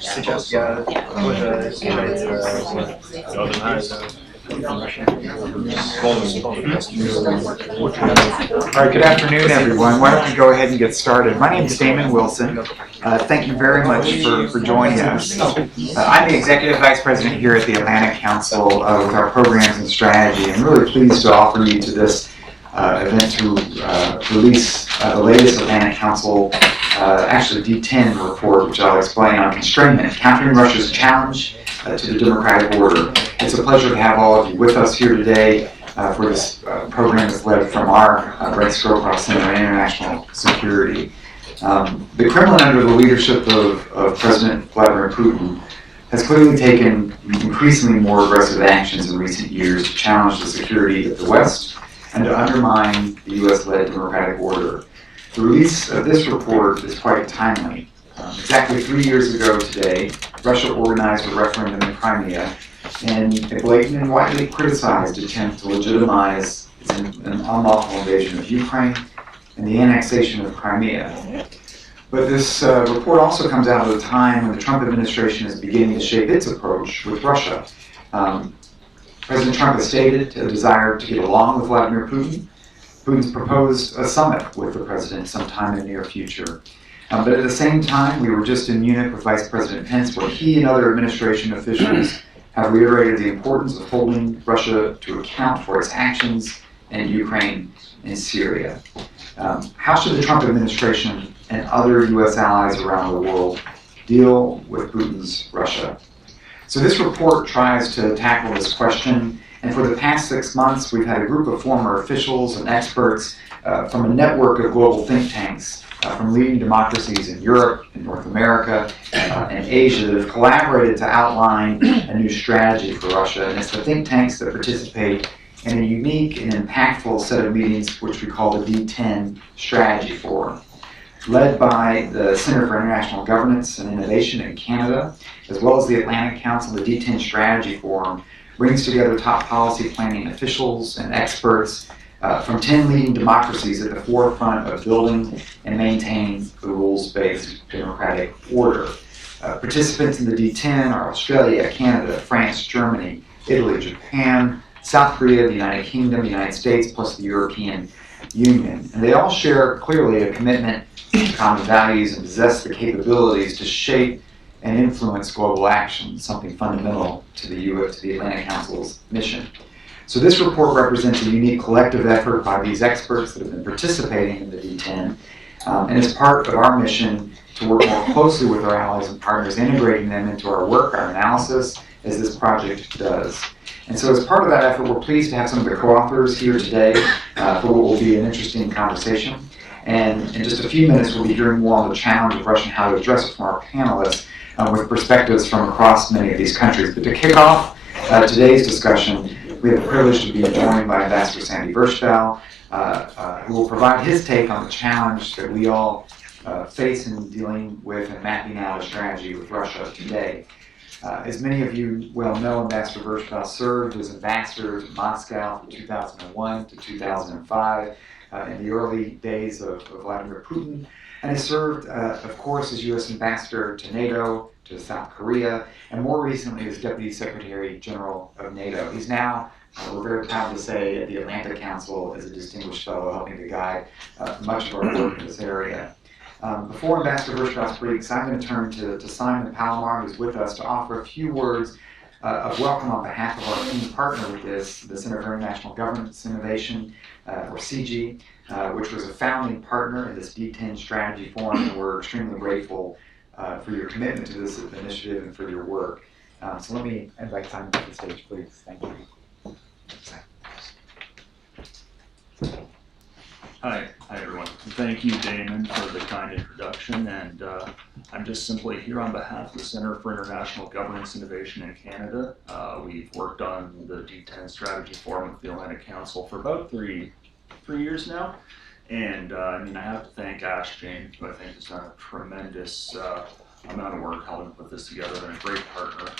Сейчас я тоже All right, good afternoon, everyone. Why don't we go ahead and get started? My name is Damon Wilson. Thank you very much for joining us. I'm the Executive Vice President here at the Atlantic Council with our programs and strategy. I'm really pleased to offer you to this event to release the latest Atlantic Council, actually D10 report, which I'll explain on constrainment, countering Russia's challenge to the democratic order. It's a pleasure to have all of you with us here today for this program that's led from our Brent Scowcroft Center on International Security. The Kremlin, under the leadership of President Vladimir Putin, has clearly taken increasingly more aggressive actions in recent years to challenge the security of the West and to undermine the U.S.-led democratic order. The release of this report is quite timely. Exactly 3 years ago today, Russia organized a referendum in Crimea in a blatant and widely criticized attempt to legitimize an unlawful invasion of Ukraine and the annexation of Crimea. But this report also comes out at a time when the Trump administration is beginning to shape its approach with Russia. President Trump has stated a desire to get along with Vladimir Putin. Putin's proposed a summit with the president sometime in the near future. But at the same time, we were just in Munich with Vice President Pence, where he and other administration officials have reiterated the importance of holding Russia to account for its actions in Ukraine and Syria. How should the Trump administration and other U.S. allies around the world deal with Putin's Russia? So this report tries to tackle this question, and for the past 6 months, we've had a group of former officials and experts from a network of global think tanks from leading democracies in Europe, in North America, and Asia that have collaborated to outline a new strategy for Russia. And it's the think tanks that participate in a unique and impactful set of meetings, which we call the D10 Strategy Forum, led by the Center for International Governance and Innovation in Canada, as well as the Atlantic Council. The D10 Strategy Forum brings together top policy planning officials and experts from 10 leading democracies at the forefront of building and maintaining the rules-based democratic order. Participants in the D10 are Australia, Canada, France, Germany, Italy, Japan, South Korea, the United Kingdom, the United States, plus the European Union. And they all share clearly a commitment to common values and possess the capabilities to shape and influence global action, something fundamental to the Atlantic Council's mission. So this report represents a unique collective effort by these experts that have been participating in the D10, and is part of our mission to work more closely with our allies and partners, integrating them into our work, our analysis, as this project does. And so as part of that effort, we're pleased to have some of the co-authors here today for what will be an interesting conversation. And in just a few minutes, we'll be hearing more on the challenge of Russia and how to address it from our panelists with perspectives from across many of these countries. But to kick off today's discussion, we have the privilege to be joined by Ambassador Sandy Burchell, who will provide his take on the challenge that we all face in dealing with and mapping out a strategy with Russia today. As many of you well know, Ambassador Burchell served as ambassador to Moscow from 2001 to 2005 in the early days of Vladimir Putin, and has served, of course, as U.S. ambassador to NATO, to South Korea, and more recently as Deputy Secretary General of NATO. He's now, we're very proud to say, at the Atlantic Council as a distinguished fellow, helping to guide much of our work in this area. Before Ambassador Burchell speaks, I'm going to turn to Simon Palomar, who's with us, to offer a few words of welcome on behalf of our key partner with this, the Center for International Governance Innovation, or CG, which was a founding partner in this D10 Strategy Forum, and we're extremely grateful for your commitment to this initiative and for your work. So let me invite Simon to the stage, please. Thank you. Hi everyone. Thank you, Damon, for the kind introduction. And I'm just simply here on behalf of the Center for International Governance Innovation in Canada. We've worked on the D10 Strategy Forum with the Atlantic Council for about three years now. And I have to thank Ash James, who I think has done a tremendous amount of work helping put this together, and a great partner,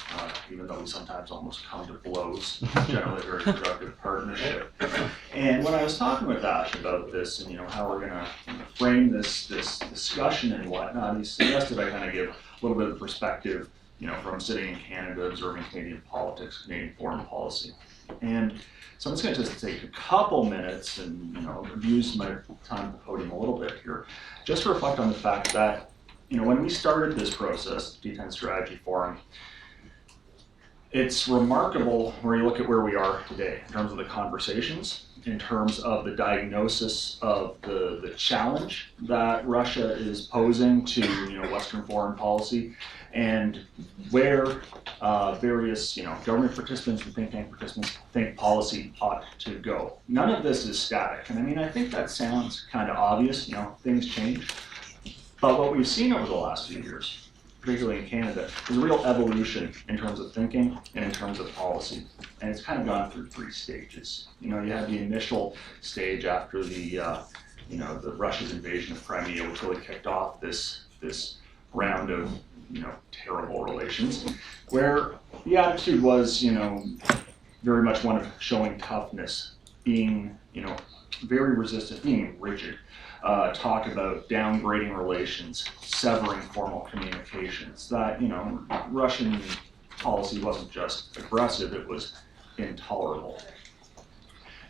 even though we sometimes almost come to blows. Generally a very productive partnership. And when I was talking with Ash about this and how we're gonna frame this discussion and whatnot, he suggested I kind of give a little bit of perspective, from sitting in Canada, observing Canadian politics, Canadian foreign policy. And so I'm just going to just take a couple minutes and abuse my time at the podium a little bit here, just to reflect on the fact that when we started this process, D10 Strategy Forum, it's remarkable where you look at where we are today in terms of the conversations, in terms of the diagnosis of the challenge that Russia is posing to Western foreign policy, and where various government participants and think tank participants think policy ought to go. None of this is static, and I think that sounds kind of obvious. Things change, but what we've seen over the last few years, particularly in Canada, is a real evolution in terms of thinking and in terms of policy. And it's kind of gone through 3 stages. You had the initial stage after the Russia's invasion of Crimea, which really kicked off this round of terrible relations, where the attitude was very much one of showing toughness, being very resistant, being rigid. Talk about downgrading relations, severing formal communications. That Russian policy wasn't just aggressive; it was intolerable.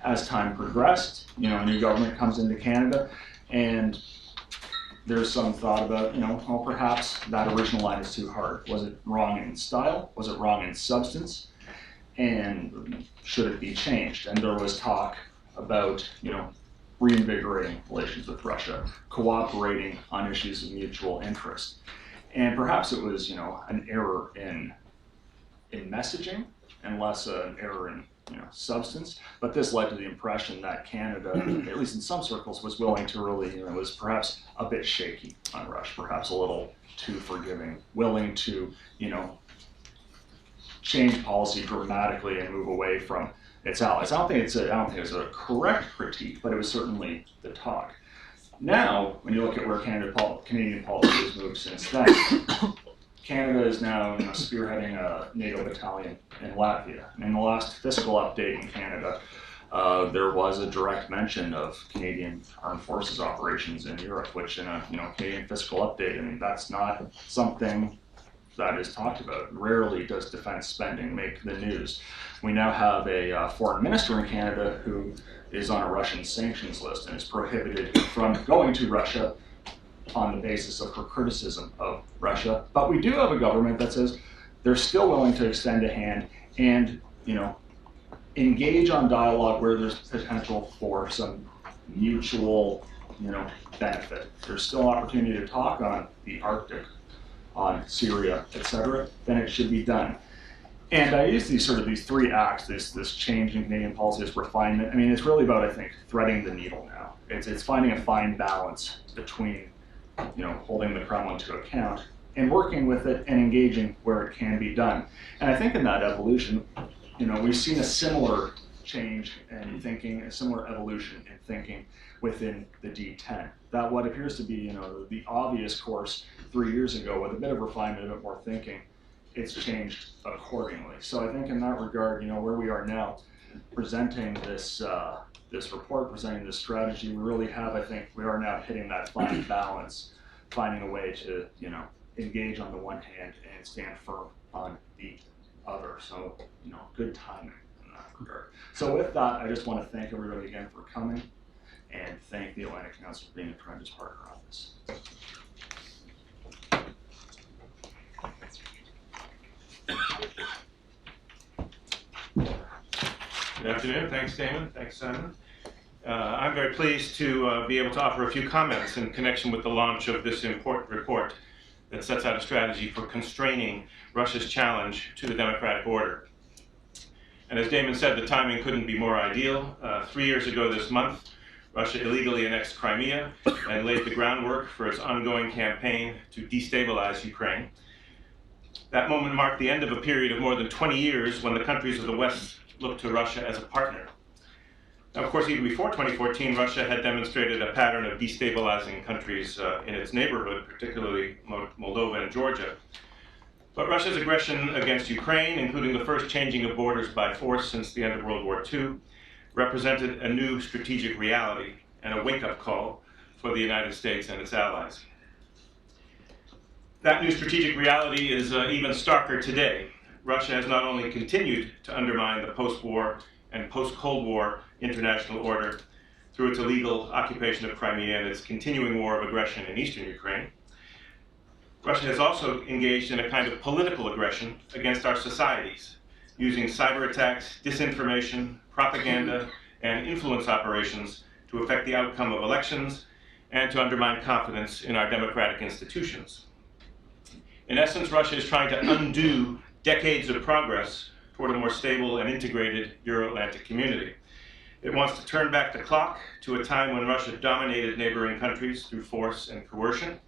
As time progressed, a new government comes into Canada, and there's some thought about, well, perhaps that original line is too hard. Was it wrong in style? Was it wrong in substance? And should it be changed? And there was talk about, reinvigorating relations with Russia, cooperating on issues of mutual interest. And perhaps it was, an error in messaging and less an error in substance, but this led to the impression that Canada, at least in some circles, was willing to really, was perhaps a bit shaky on Russia, perhaps a little too forgiving, willing to, change policy dramatically and move away from its allies. I don't think it was a correct critique, but it was certainly the talk. Now, when you look at where Canadian policy has moved since then, Canada is now spearheading a NATO battalion in Latvia. And in the last fiscal update in Canada, there was a direct mention of Canadian armed forces operations in Europe, which in a Canadian fiscal update, that's not something that is talked about. Rarely does defense spending make the news. We now have a foreign minister in Canada who is on a Russian sanctions list and is prohibited from going to Russia on the basis of her criticism of Russia. But we do have a government that says they're still willing to extend a hand and, engage on dialogue where there's potential for some mutual, benefit. There's still opportunity to talk on the Arctic, on Syria, etc. Then it should be done. And I use these 3 acts, this change in Canadian policy, this refinement. It's really about, I think, threading the needle now. It's finding a fine balance between holding the Kremlin to account and working with it and engaging where it can be done. And I think in that evolution, we've seen a similar change in thinking, a similar evolution in thinking within the D10. That what appears to be, the obvious course 3 years ago with a bit of refinement, a bit more thinking, it's changed accordingly. So I think in that regard, where we are now, presenting this report, presenting this strategy, we really have, I think, we are now hitting that fine balance, finding a way to, engage on the one hand and stand firm on the other. So, good timing in that regard. So with that, I just want to thank everybody again for coming and thank the Atlantic Council for being a tremendous partner on this. Good afternoon. Thanks, Damon. Thanks, Simon. I'm very pleased to be able to offer a few comments in connection with the launch of this important report that sets out a strategy for constraining Russia's challenge to the democratic order. And as Damon said, the timing couldn't be more ideal. 3 years ago this month, Russia illegally annexed Crimea and laid the groundwork for its ongoing campaign to destabilize Ukraine. That moment marked the end of a period of more than 20 years when the countries of the West looked to Russia as a partner. Now, of course, even before 2014, Russia had demonstrated a pattern of destabilizing countries in its neighborhood, particularly Moldova and Georgia. But Russia's aggression against Ukraine, including the first changing of borders by force since the end of World War II, represented a new strategic reality and a wake-up call for the United States and its allies. That new strategic reality is even starker today. Russia has not only continued to undermine the post-war and post-Cold War international order through its illegal occupation of Crimea and its continuing war of aggression in eastern Ukraine, Russia has also engaged in a kind of political aggression against our societies, using cyber attacks, disinformation, propaganda, and influence operations to affect the outcome of elections and to undermine confidence in our democratic institutions. In essence, Russia is trying to undo decades of progress toward a more stable and integrated Euro-Atlantic community. It wants to turn back the clock to a time when Russia dominated neighboring countries through force and coercion,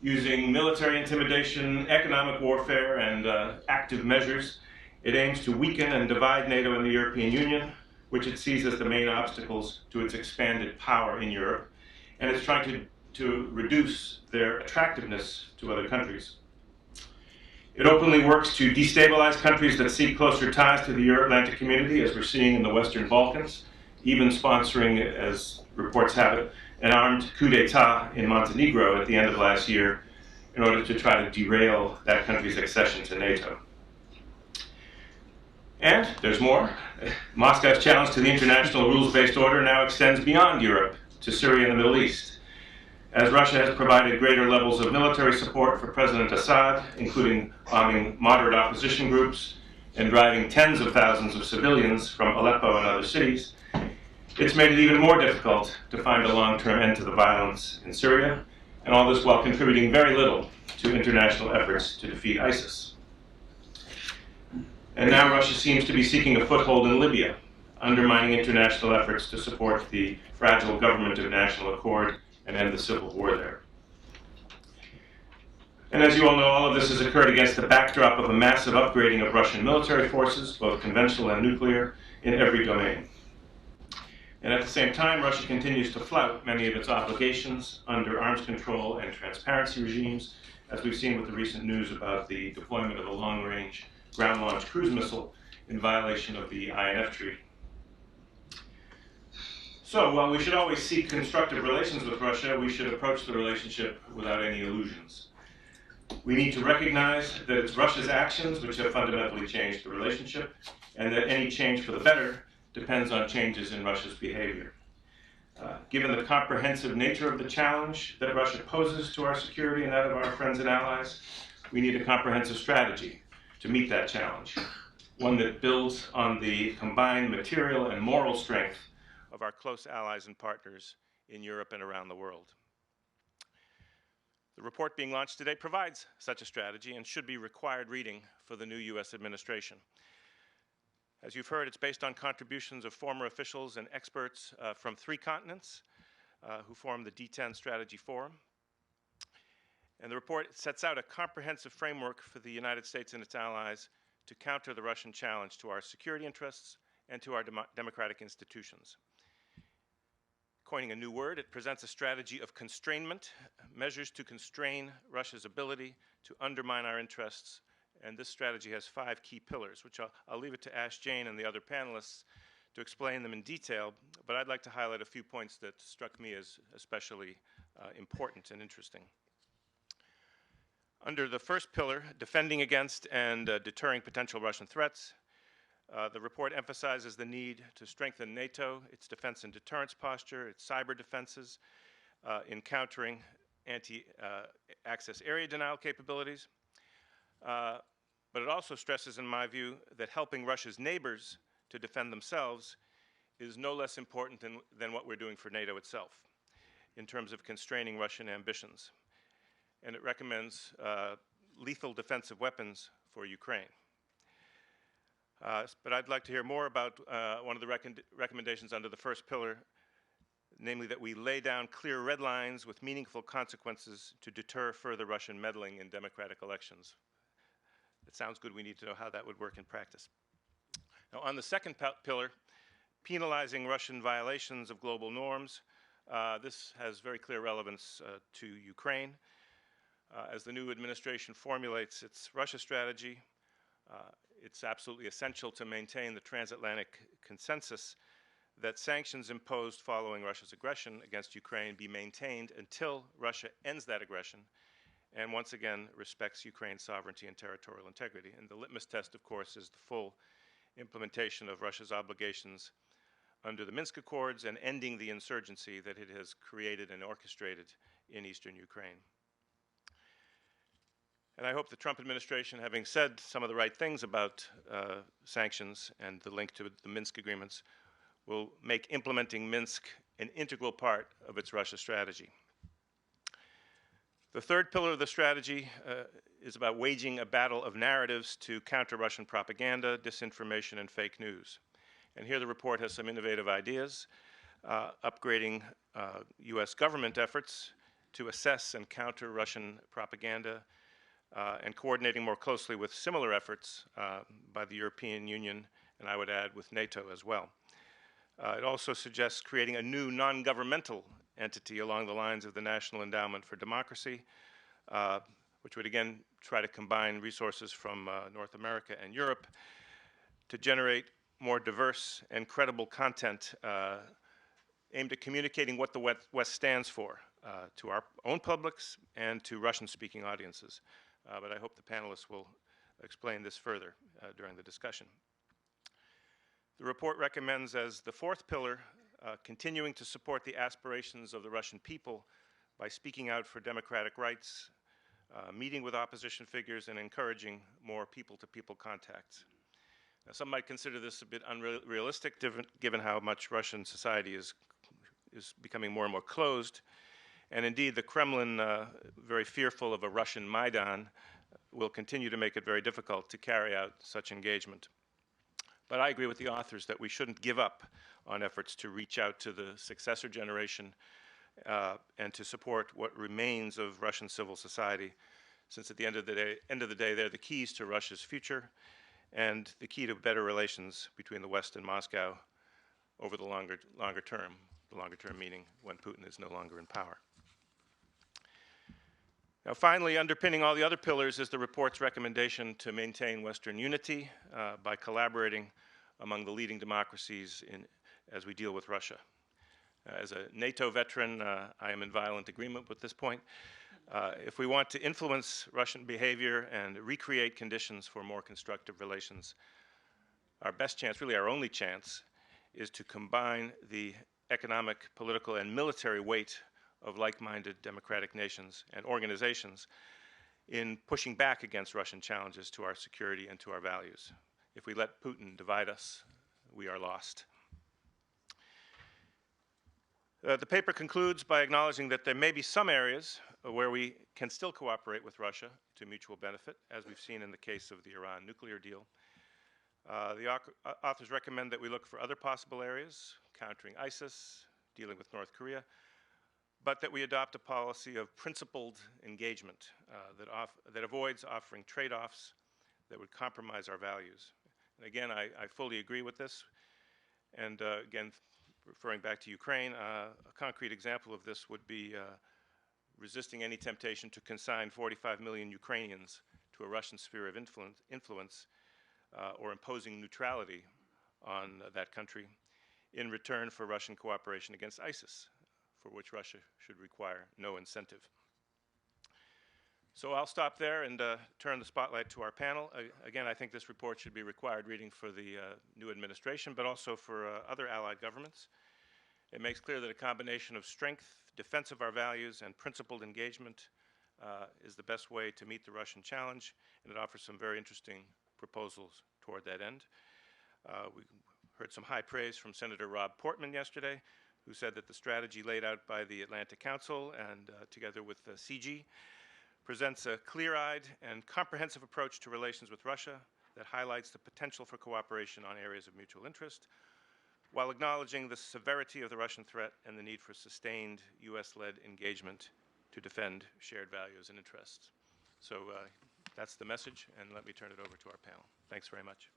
using military intimidation, economic warfare, and active measures. It aims to weaken and divide NATO and the European Union, which it sees as the main obstacles to its expanded power in Europe, and it's trying to reduce their attractiveness to other countries. It openly works to destabilize countries that seek closer ties to the Euro-Atlantic community, as we're seeing in the Western Balkans, even sponsoring, as reports have it, an armed coup d'etat in Montenegro at the end of last year in order to try to derail that country's accession to NATO. And there's more. Moscow's challenge to the international rules-based order now extends beyond Europe to Syria and the Middle East. As Russia has provided greater levels of military support for President Assad, including bombing moderate opposition groups and driving tens of thousands of civilians from Aleppo and other cities, it's made it even more difficult to find a long-term end to the violence in Syria, and all this while contributing very little to international efforts to defeat ISIS. And now Russia seems to be seeking a foothold in Libya, undermining international efforts to support the fragile government of national accord and end the civil war there. And as you all know, all of this has occurred against the backdrop of a massive upgrading of Russian military forces, both conventional and nuclear, in every domain. And at the same time, Russia continues to flout many of its obligations under arms control and transparency regimes, as we've seen with the recent news about the deployment of a long-range ground-launched cruise missile in violation of the INF Treaty. So, while we should always seek constructive relations with Russia, we should approach the relationship without any illusions. We need to recognize that it's Russia's actions which have fundamentally changed the relationship, and that any change for the better depends on changes in Russia's behavior. Given the comprehensive nature of the challenge that Russia poses to our security and that of our friends and allies, we need a comprehensive strategy to meet that challenge, one that builds on the combined material and moral strength of our close allies and partners in Europe and around the world. The report being launched today provides such a strategy and should be required reading for the new U.S. administration. As you've heard, it's based on contributions of former officials and experts from 3 continents who form the D10 Strategy Forum. And the report sets out a comprehensive framework for the United States and its allies to counter the Russian challenge to our security interests and to our democratic institutions. Coining a new word, it presents a strategy of constrainment, measures to constrain Russia's ability to undermine our interests. And this strategy has 5 key pillars, which I'll leave it to Ash Jain and the other panelists to explain them in detail, but I'd like to highlight a few points that struck me as especially important and interesting. Under the first pillar, defending against and deterring potential Russian threats, the report emphasizes the need to strengthen NATO, its defense and deterrence posture, its cyber defenses, in countering anti-access area denial capabilities. But it also stresses, in my view, that helping Russia's neighbors to defend themselves is no less important than what we're doing for NATO itself in terms of constraining Russian ambitions. And it recommends lethal defensive weapons for Ukraine. But I'd like to hear more about one of the recommendations under the first pillar, namely that we lay down clear red lines with meaningful consequences to deter further Russian meddling in democratic elections. It sounds good. We need to know how that would work in practice. Now, on the second pillar, penalizing Russian violations of global norms. This has very clear relevance to Ukraine. As the new administration formulates its Russia strategy, it's absolutely essential to maintain the transatlantic consensus that sanctions imposed following Russia's aggression against Ukraine be maintained until Russia ends that aggression and once again respects Ukraine's sovereignty and territorial integrity. And the litmus test, of course, is the full implementation of Russia's obligations under the Minsk Accords and ending the insurgency that it has created and orchestrated in eastern Ukraine. And I hope the Trump administration, having said some of the right things about sanctions and the link to the Minsk agreements, will make implementing Minsk an integral part of its Russia strategy. The third pillar of the strategy is about waging a battle of narratives to counter Russian propaganda, disinformation, and fake news. And here the report has some innovative ideas, upgrading U.S. government efforts to assess and counter Russian propaganda, and coordinating more closely with similar efforts by the European Union, and I would add with NATO as well. It also suggests creating a new non-governmental entity along the lines of the National Endowment for Democracy, which would again try to combine resources from North America and Europe to generate more diverse and credible content aimed at communicating what the West stands for to our own publics and to Russian-speaking audiences. But I hope the panelists will explain this further during the discussion. The report recommends as the fourth pillar, continuing to support the aspirations of the Russian people by speaking out for democratic rights, meeting with opposition figures, and encouraging more people-to-people contacts. Now, some might consider this a bit unrealistic, given how much Russian society is becoming more and more closed. And indeed, the Kremlin, very fearful of a Russian Maidan, will continue to make it very difficult to carry out such engagement. But I agree with the authors that we shouldn't give up on efforts to reach out to the successor generation and to support what remains of Russian civil society, since at the end of the day, they're the keys to Russia's future and the key to better relations between the West and Moscow over the longer term meaning when Putin is no longer in power. Now, finally, underpinning all the other pillars is the report's recommendation to maintain Western unity by collaborating among the leading democracies as we deal with Russia. As a NATO veteran, I am in violent agreement with this point. If we want to influence Russian behavior and recreate conditions for more constructive relations, our best chance, really our only chance, is to combine the economic, political, and military weight of like-minded democratic nations and organizations in pushing back against Russian challenges to our security and to our values. If we let Putin divide us, we are lost. The paper concludes by acknowledging that there may be some areas where we can still cooperate with Russia to mutual benefit, as we've seen in the case of the Iran nuclear deal. The authors recommend that we look for other possible areas, countering ISIS, dealing with North Korea, but that we adopt a policy of principled engagement that avoids offering trade-offs that would compromise our values. And again, I fully agree with this. And again, referring back to Ukraine, a concrete example of this would be resisting any temptation to consign 45 million Ukrainians to a Russian sphere of influence or imposing neutrality on that country in return for Russian cooperation against ISIS, for which Russia should require no incentive. So I'll stop there and turn the spotlight to our panel. Again, I think this report should be required reading for the new administration, but also for other allied governments. It makes clear that a combination of strength, defense of our values, and principled engagement is the best way to meet the Russian challenge, and it offers some very interesting proposals toward that end. We heard some high praise from Senator Rob Portman yesterday, who said that the strategy laid out by the Atlantic Council and together with CG presents a clear-eyed and comprehensive approach to relations with Russia that highlights the potential for cooperation on areas of mutual interest, while acknowledging the severity of the Russian threat and the need for sustained US-led engagement to defend shared values and interests. So that's the message, and let me turn it over to our panel. Thanks very much.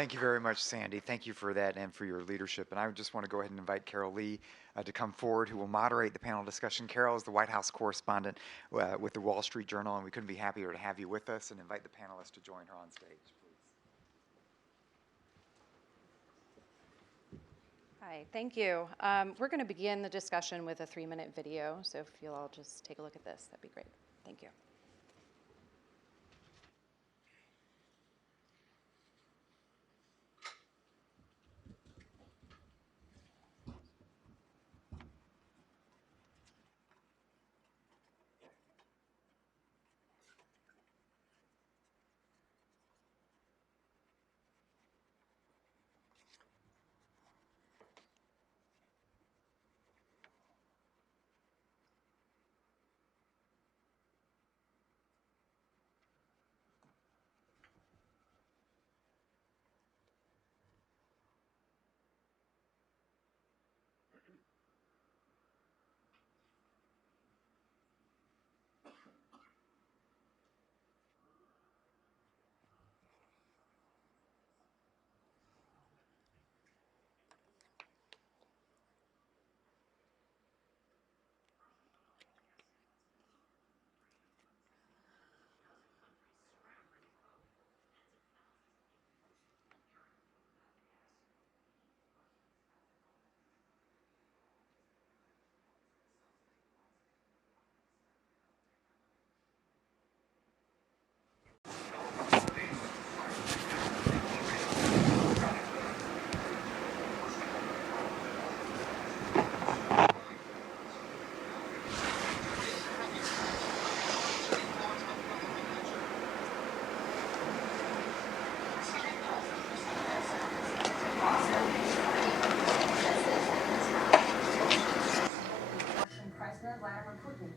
Thank you very much, Sandy. Thank you for that and for your leadership. And I just want to go ahead and invite Carol Lee to come forward, who will moderate the panel discussion. Carol is the White House correspondent with the Wall Street Journal, and we couldn't be happier to have you with us, and invite the panelists to join her on stage, please. Hi, thank you. We're going to begin the discussion with a 3-minute video, so if you'll all just take a look at this, that'd be great. Thank you.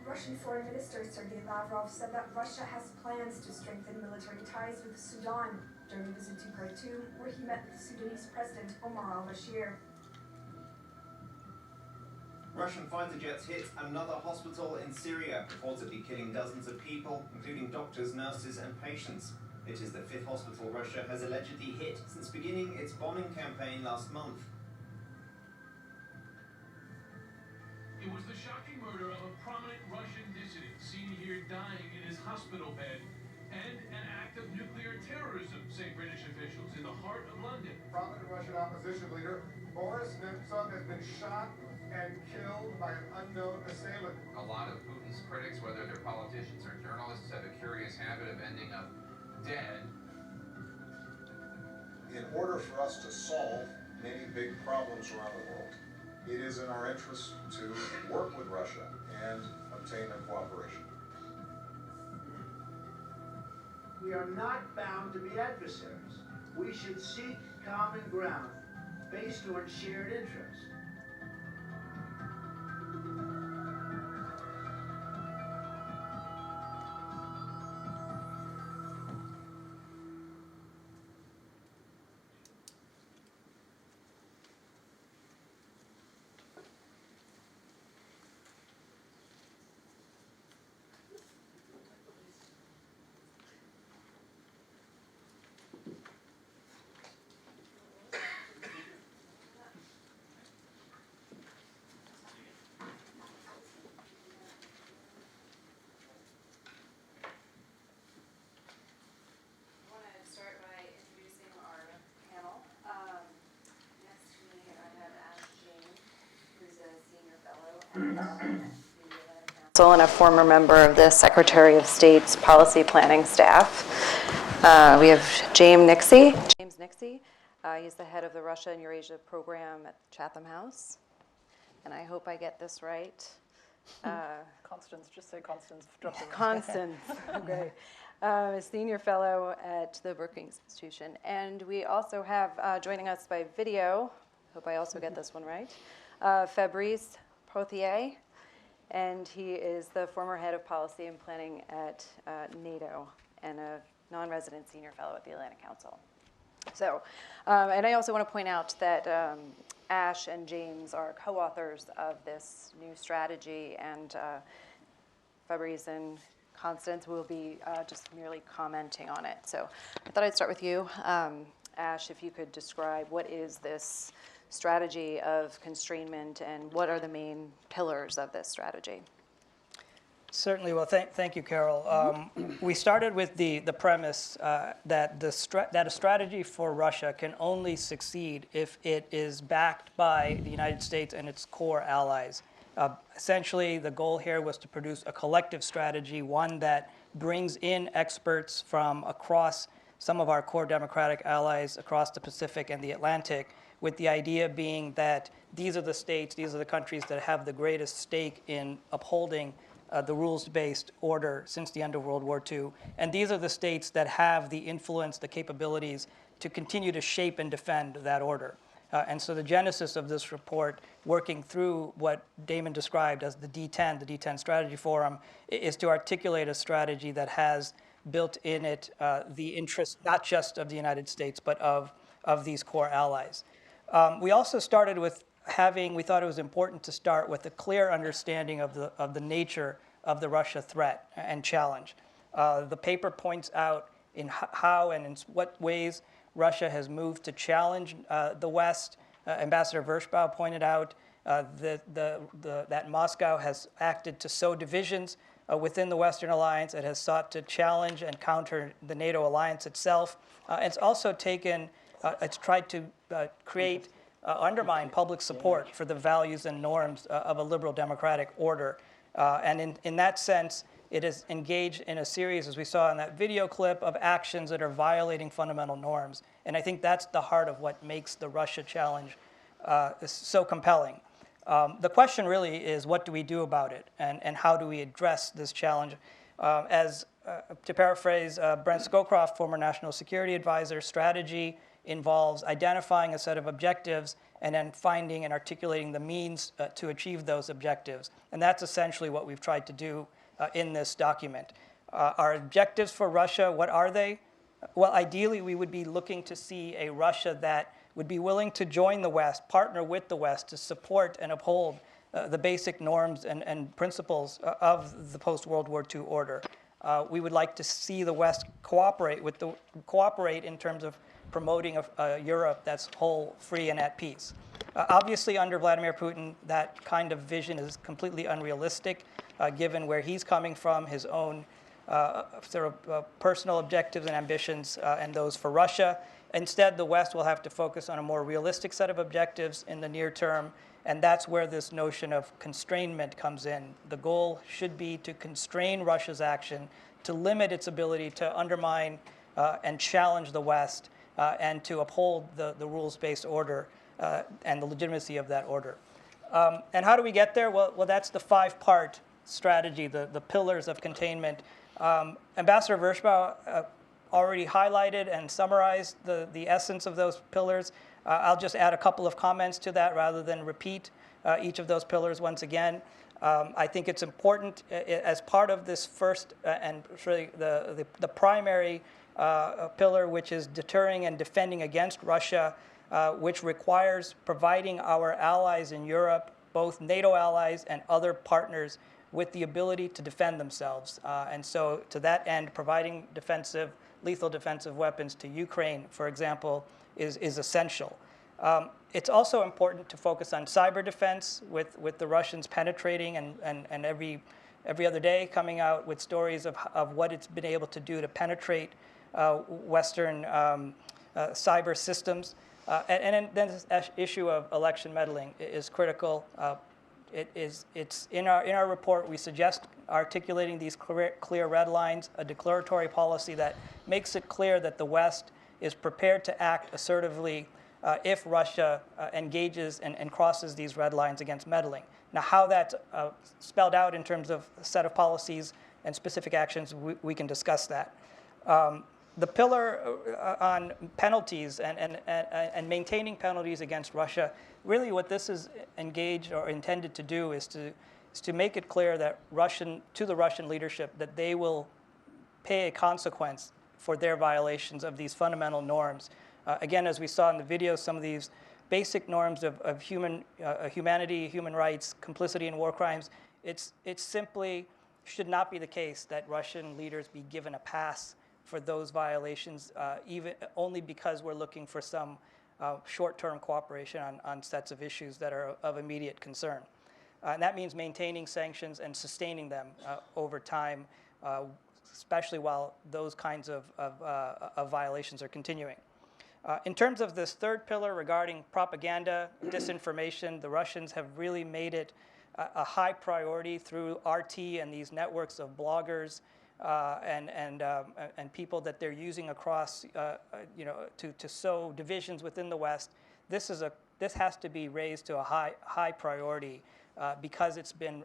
Russian Foreign Minister Sergei Lavrov said that Russia has plans to strengthen military ties with Sudan during a visit to Khartoum, where he met with Sudanese President Omar al-Bashir. Russian fighter jets hit another hospital in Syria, reportedly killing dozens of people, including doctors, nurses, and patients. It is the 5th hospital Russia has allegedly hit since beginning its bombing campaign last month. It was the shocking murder of a prominent Russian dissident seen here dying in his hospital bed, and an act of nuclear terrorism, say British officials, in the heart of London. Prominent Russian opposition leader Boris Nemtsov has been shot and killed by an unknown assailant. A lot of Putin's critics, whether they're politicians or journalists, have a curious habit of ending up dead. In order for us to solve many big problems around the world, it is in our interest to work with Russia and obtain their cooperation. We are not bound to be adversaries. We should seek common ground based on shared interests. And a former member of the Secretary of State's policy planning staff. We have James Nixie. He's the head of the Russia and Eurasia program at Chatham House. And I hope I get this right. Constance, just say Constance. Drop the Constance, okay. A senior fellow at the Brookings Institution. And we also have joining us by video, hope I also get this one right, Fabrice Pothier. And he is the former head of policy and planning at NATO and a non-resident senior fellow at the Atlantic Council. So, and I also want to point out that Ash and James are co-authors of this new strategy, and Fabrice and Constance will be just merely commenting on it. So I thought I'd start with you. Ash, if you could describe what is this strategy of constrainment and what are the main pillars of this strategy? Certainly. Well, thank you, Carol. We started with the premise that that a strategy for Russia can only succeed if it is backed by the United States and its core allies. Essentially, the goal here was to produce a collective strategy, one that brings in experts from across some of our core democratic allies across the Pacific and the Atlantic, with the idea being that these are the states, these are the countries that have the greatest stake in upholding the rules-based order since the end of World War II. And these are the states that have the influence, the capabilities to continue to shape and defend that order. And so the genesis of this report, working through what Damon described as the D10 Strategy Forum, is to articulate a strategy that has built in it the interest not just of the United States, but of these core allies. We also started with we thought it was important to start with a clear understanding of the nature of the Russia threat and challenge. The paper points out in how and in what ways Russia has moved to challenge the West. Ambassador Vershbow pointed out that Moscow has acted to sow divisions within the Western alliance. It has sought to challenge and counter the NATO alliance itself. It's also it's tried to undermine public support for the values and norms of a liberal democratic order. And in that sense, it is engaged in a series, as we saw in that video clip, of actions that are violating fundamental norms. And I think that's the heart of what makes the Russia challenge so compelling. The question really is, what do we do about it? And how do we address this challenge? To paraphrase Brent Scowcroft, former National Security Advisor, strategy involves identifying a set of objectives and then finding and articulating the means to achieve those objectives. And that's essentially what we've tried to do in this document. Our objectives for Russia, what are they? Well, ideally, we would be looking to see a Russia that would be willing to join the West, partner with the West to support and uphold the basic norms and principles of the post-World War II order. We would like to see the West cooperate in terms of promoting a Europe that's whole, free, and at peace. Obviously, under Vladimir Putin, that kind of vision is completely unrealistic, given where he's coming from, his own personal objectives and ambitions, and those for Russia. Instead, the West will have to focus on a more realistic set of objectives in the near term, and that's where this notion of constrainment comes in. The goal should be to constrain Russia's action, to limit its ability to undermine and challenge the West, and to uphold the rules-based order and the legitimacy of that order. And how do we get there? Well, that's the five-part strategy, the pillars of containment. Ambassador Vershbow already highlighted and summarized the essence of those pillars. I'll just add a couple of comments to that rather than repeat each of those pillars once again. I think it's important as part of this first and really the primary pillar, which is deterring and defending against Russia, which requires providing our allies in Europe, both NATO allies and other partners, with the ability to defend themselves. And so to that end, providing lethal defensive weapons to Ukraine, for example, is essential. It's also important to focus on cyber defense, with the Russians penetrating and every other day coming out with stories of what it's been able to do to penetrate Western cyber systems. And then this issue of election meddling is critical. It's in our report, we suggest articulating these clear red lines, a declaratory policy that makes it clear that the West is prepared to act assertively if Russia engages and crosses these red lines against meddling. Now, how that's spelled out in terms of a set of policies and specific actions, we can discuss that. The pillar on penalties and maintaining penalties against Russia, really what this is engaged or intended to do is to make it clear that to the Russian leadership that they will pay a consequence for their violations of these fundamental norms. Again, as we saw in the video, some of these basic norms of humanity, human rights, complicity in war crimes, it simply should not be the case that Russian leaders be given a pass for those violations, even only because we're looking for some short-term cooperation on sets of issues that are of immediate concern. And that means maintaining sanctions and sustaining them over time, especially while those kinds of violations are continuing. In terms of this third pillar regarding propaganda, disinformation, the Russians have really made it a high priority through RT and these networks of bloggers and people that they're using across, to sow divisions within the West. This has to be raised to a high priority because it's been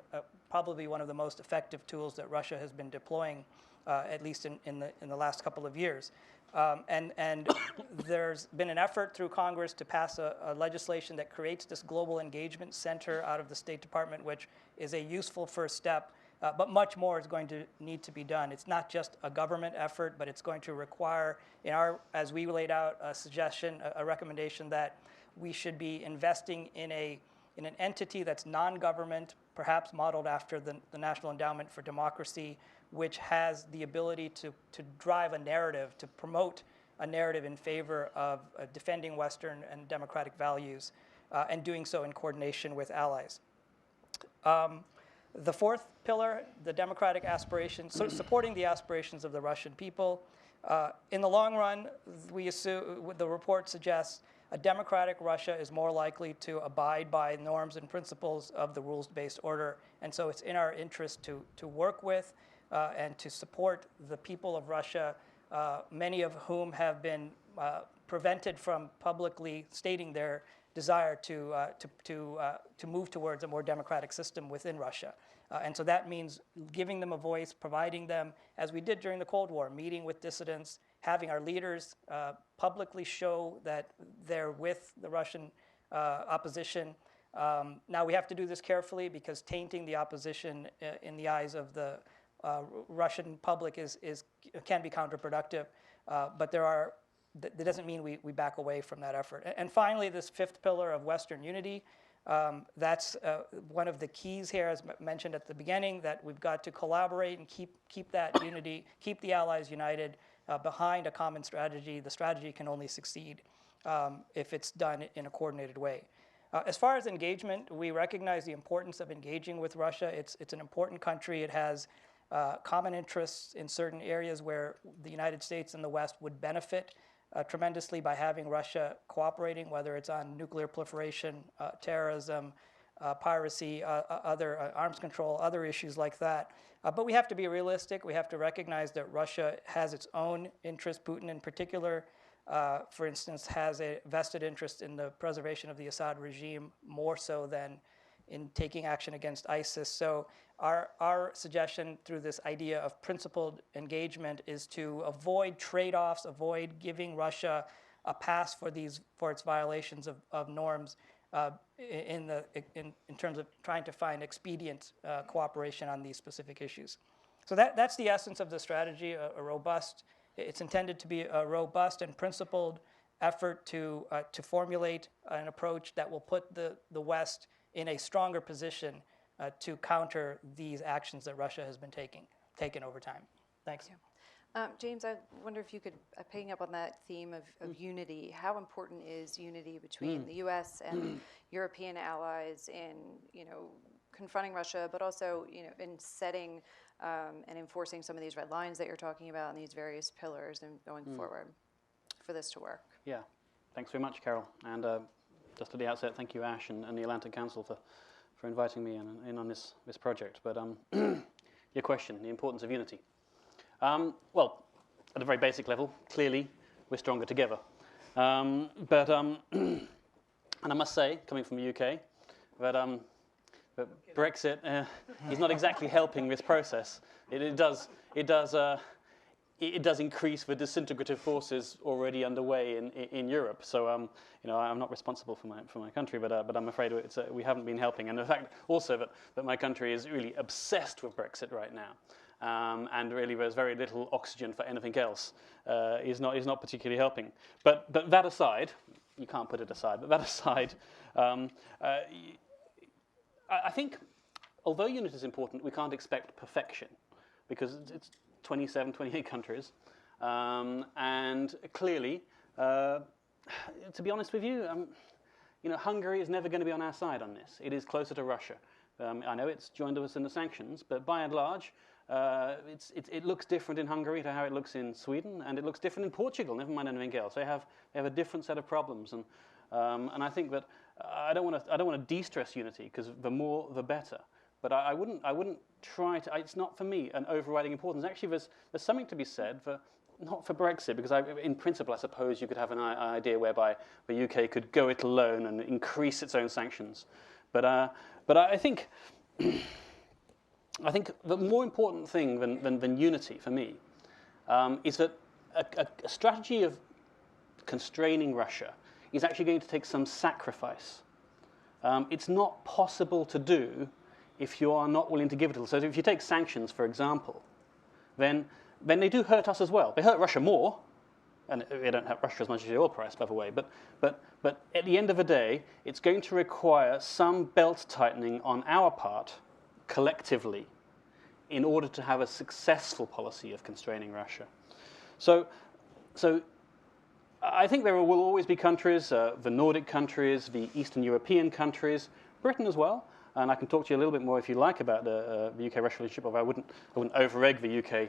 probably one of the most effective tools that Russia has been deploying, at least in the last couple of years. And there's been an effort through Congress to pass a legislation that creates this Global Engagement Center out of the State Department, which is a useful first step, but much more is going to need to be done. It's not just a government effort, but it's going to require, as we laid out a suggestion, a recommendation that we should be investing in an entity that's non-government, perhaps modeled after the National Endowment for Democracy, which has the ability to drive a narrative, to promote a narrative in favor of defending Western and democratic values, and doing so in coordination with allies. The fourth pillar, the democratic aspirations, so supporting the aspirations of the Russian people. In the long run, we assume, the report suggests, a democratic Russia is more likely to abide by norms and principles of the rules-based order, and so it's in our interest to work with and to support the people of Russia, many of whom have been prevented from publicly stating their desire to move towards a more democratic system within Russia. And so that means giving them a voice, providing them, as we did during the Cold War, meeting with dissidents, having our leaders publicly show that they're with the Russian opposition. Now we have to do this carefully because tainting the opposition in the eyes of the Russian public can be counterproductive, but that doesn't mean we back away from that effort. And finally, this fifth pillar of Western unity, that's one of the keys here, as mentioned at the beginning, that we've got to collaborate and keep that unity, keep the allies united behind a common strategy. The strategy can only succeed if it's done in a coordinated way. As far as engagement, we recognize the importance of engaging with Russia. It's an important country. It has common interests in certain areas where the United States and the West would benefit tremendously by having Russia cooperating, whether it's on nuclear proliferation, terrorism, piracy, other arms control, other issues like that. But we have to be realistic. We have to recognize that Russia has its own interests. Putin in particular, for instance, has a vested interest in the preservation of the Assad regime, more so than in taking action against ISIS. So our suggestion through this idea of principled engagement is to avoid trade-offs, avoid giving Russia a pass for its violations of norms in terms of trying to find expedient cooperation on these specific issues. So that's the essence of the strategy, it's intended to be a robust and principled effort to formulate an approach that will put the West in a stronger position to counter these actions that Russia has been taking over time. Thanks. Yeah. James, I wonder if you could, picking up on that theme of unity, how important is unity between the U.S. and European allies in, confronting Russia, but also, in setting and enforcing some of these red lines that you're talking about and these various pillars and going forward for this to work? Yeah. Thanks very much, Carol. And just at the outset, thank you, Ash, and the Atlantic Council for inviting me in on this project. But your question, the importance of unity. Well, at a very basic level, clearly we're stronger together. And I must say, coming from the UK, that Brexit is not exactly helping this process. It does increase the disintegrative forces already underway in Europe. So I'm not responsible for my country, but I'm afraid we haven't been helping. And the fact also that my country is really obsessed with Brexit right now, and really there's very little oxygen for anything else, is not particularly helping. But that aside, you can't put it aside. But that aside, I think although unity is important, we can't expect perfection because it's 27, 28 countries. And clearly, to be honest with you, Hungary is never going to be on our side on this. It is closer to Russia. I know it's joined us in the sanctions, but by and large, it looks different in Hungary to how it looks in Sweden, and it looks different in Portugal. Never mind anything else. They have a different set of problems, and I think that I don't want to de-stress unity, because the more the better. But I wouldn't try to. It's not for me an overriding importance. Actually, there's something to be said for. Not for Brexit, because in principle, I suppose you could have an idea whereby the UK could go it alone and increase its own sanctions. But I think the more important thing than unity for me is that a strategy of constraining Russia is actually going to take some sacrifice. It's not possible to do if you are not willing to give it. So if you take sanctions, for example, then they do hurt us as well. They hurt Russia more, and they don't hurt Russia as much as the oil price, by the way. But at the end of the day, it's going to require some belt tightening on our part, collectively, in order to have a successful policy of constraining Russia. So I think there will always be countries, the Nordic countries, the Eastern European countries, Britain as well. And I can talk to you a little bit more if you like about the UK-Russia relationship, although I wouldn't over-egg the UK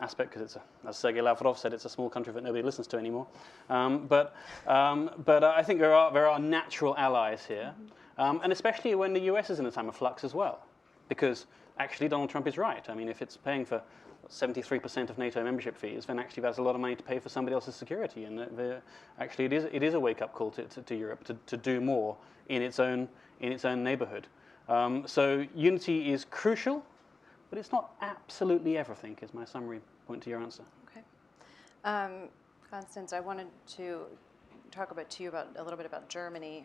aspect, because as Sergei Lavrov said, it's a small country that nobody listens to anymore. But I think there are natural allies here, and especially when the US is in a time of flux as well, because actually Donald Trump is right. I mean, if it's paying for 73% of NATO membership fees, then actually that's a lot of money to pay for somebody else's security, and actually it is a wake-up call to Europe to do more in its own neighborhood. So unity is crucial, but it's not absolutely everything, is my summary point to your answer. Okay. Constance, I wanted to talk to you a little bit about Germany,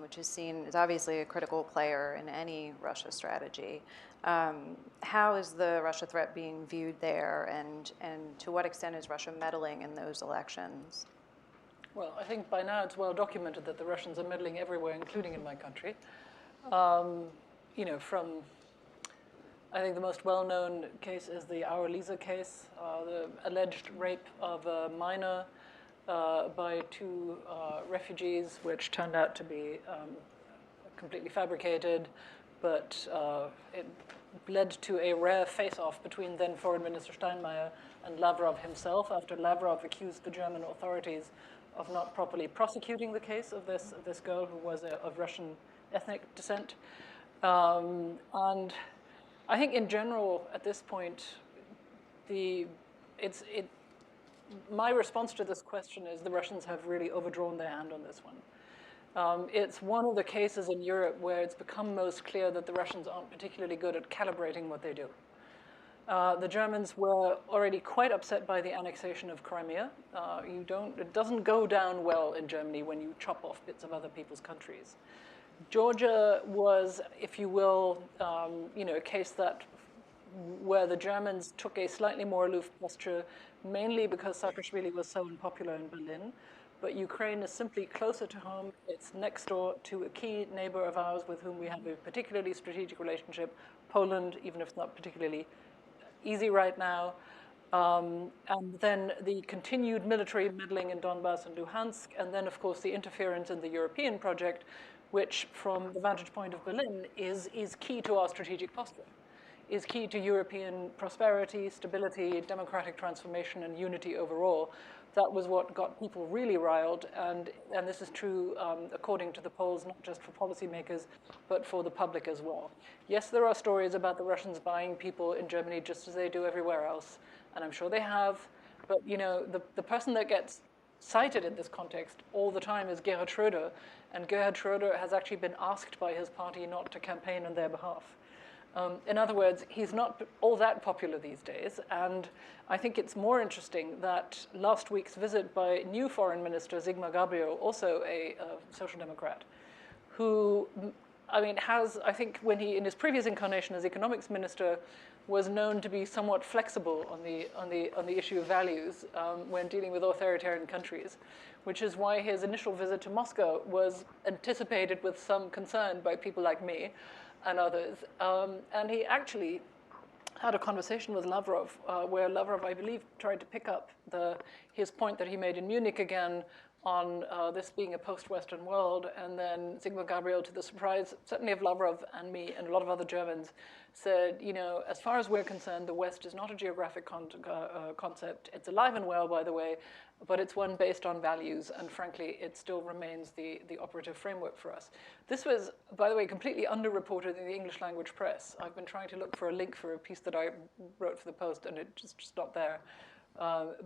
which is seen as obviously a critical player in any Russia strategy. How is the Russia threat being viewed there, and to what extent is Russia meddling in those elections? Well, I think by now it's well documented that the Russians are meddling everywhere, including in my country. From I think the most well-known case is the Our Lisa case, the alleged rape of a minor by two refugees, which turned out to be completely fabricated, but it led to a rare face-off between then Foreign Minister Steinmeier and Lavrov himself, after Lavrov accused the German authorities of not properly prosecuting the case of this girl who was of Russian ethnic descent. And I think in general, at this point, my response to this question is the Russians have really overdrawn their hand on this one. It's one of the cases in Europe where it's become most clear that the Russians aren't particularly good at calibrating what they do. The Germans were already quite upset by the annexation of Crimea. It doesn't go down well in Germany when you chop off bits of other people's countries. Georgia was, if you will, a case where the Germans took a slightly more aloof posture, mainly because Saakashvili was so unpopular in Berlin. But Ukraine is simply closer to home. It's next door to a key neighbor of ours with whom we have a particularly strategic relationship, Poland, even if it's not particularly easy right now. And then the continued military meddling in Donbass and Luhansk, and then, of course, the interference in the European project, which, from the vantage point of Berlin, is key to our strategic posture, is key to European prosperity, stability, democratic transformation, and unity overall. That was what got people really riled, and this is true according to the polls, not just for policymakers, but for the public as well. Yes, there are stories about the Russians buying people in Germany just as they do everywhere else, and I'm sure they have, but the person that gets cited in this context all the time is Gerhard Schröder, and Gerhard Schröder has actually been asked by his party not to campaign on their behalf. In other words, he's not all that popular these days, and I think it's more interesting that last week's visit by new Foreign Minister Sigmar Gabriel, also a Social Democrat, who, has, I think, when he, in his previous incarnation as economics minister, was known to be somewhat flexible on the issue of values when dealing with authoritarian countries, which is why his initial visit to Moscow was anticipated with some concern by people like me and others. And he actually had a conversation with Lavrov, where Lavrov, I believe, tried to pick up his point that he made in Munich again on this being a post-Western world, and then Sigmar Gabriel, to the surprise certainly of Lavrov and me and a lot of other Germans, said, you know, as far as we're concerned, the West is not a geographic concept. It's alive and well, by the way, but it's one based on values, and frankly, it still remains the operative framework for us. This was, by the way, completely underreported in the English language press. I've been trying to look for a link for a piece that I wrote for the Post, and it's just not there.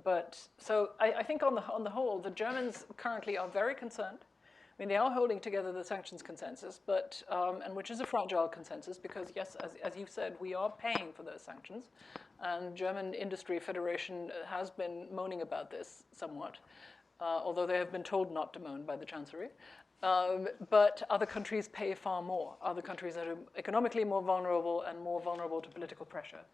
But so I think on the whole, the Germans currently are very concerned. I mean, they are holding together the sanctions consensus, but and which is a fragile consensus because, yes, as you said, we are paying for those sanctions, and German Industry Federation has been moaning about this somewhat, although they have been told not to moan by the Chancellery. But other countries pay far more. Other countries that are economically more vulnerable and more vulnerable to political pressure.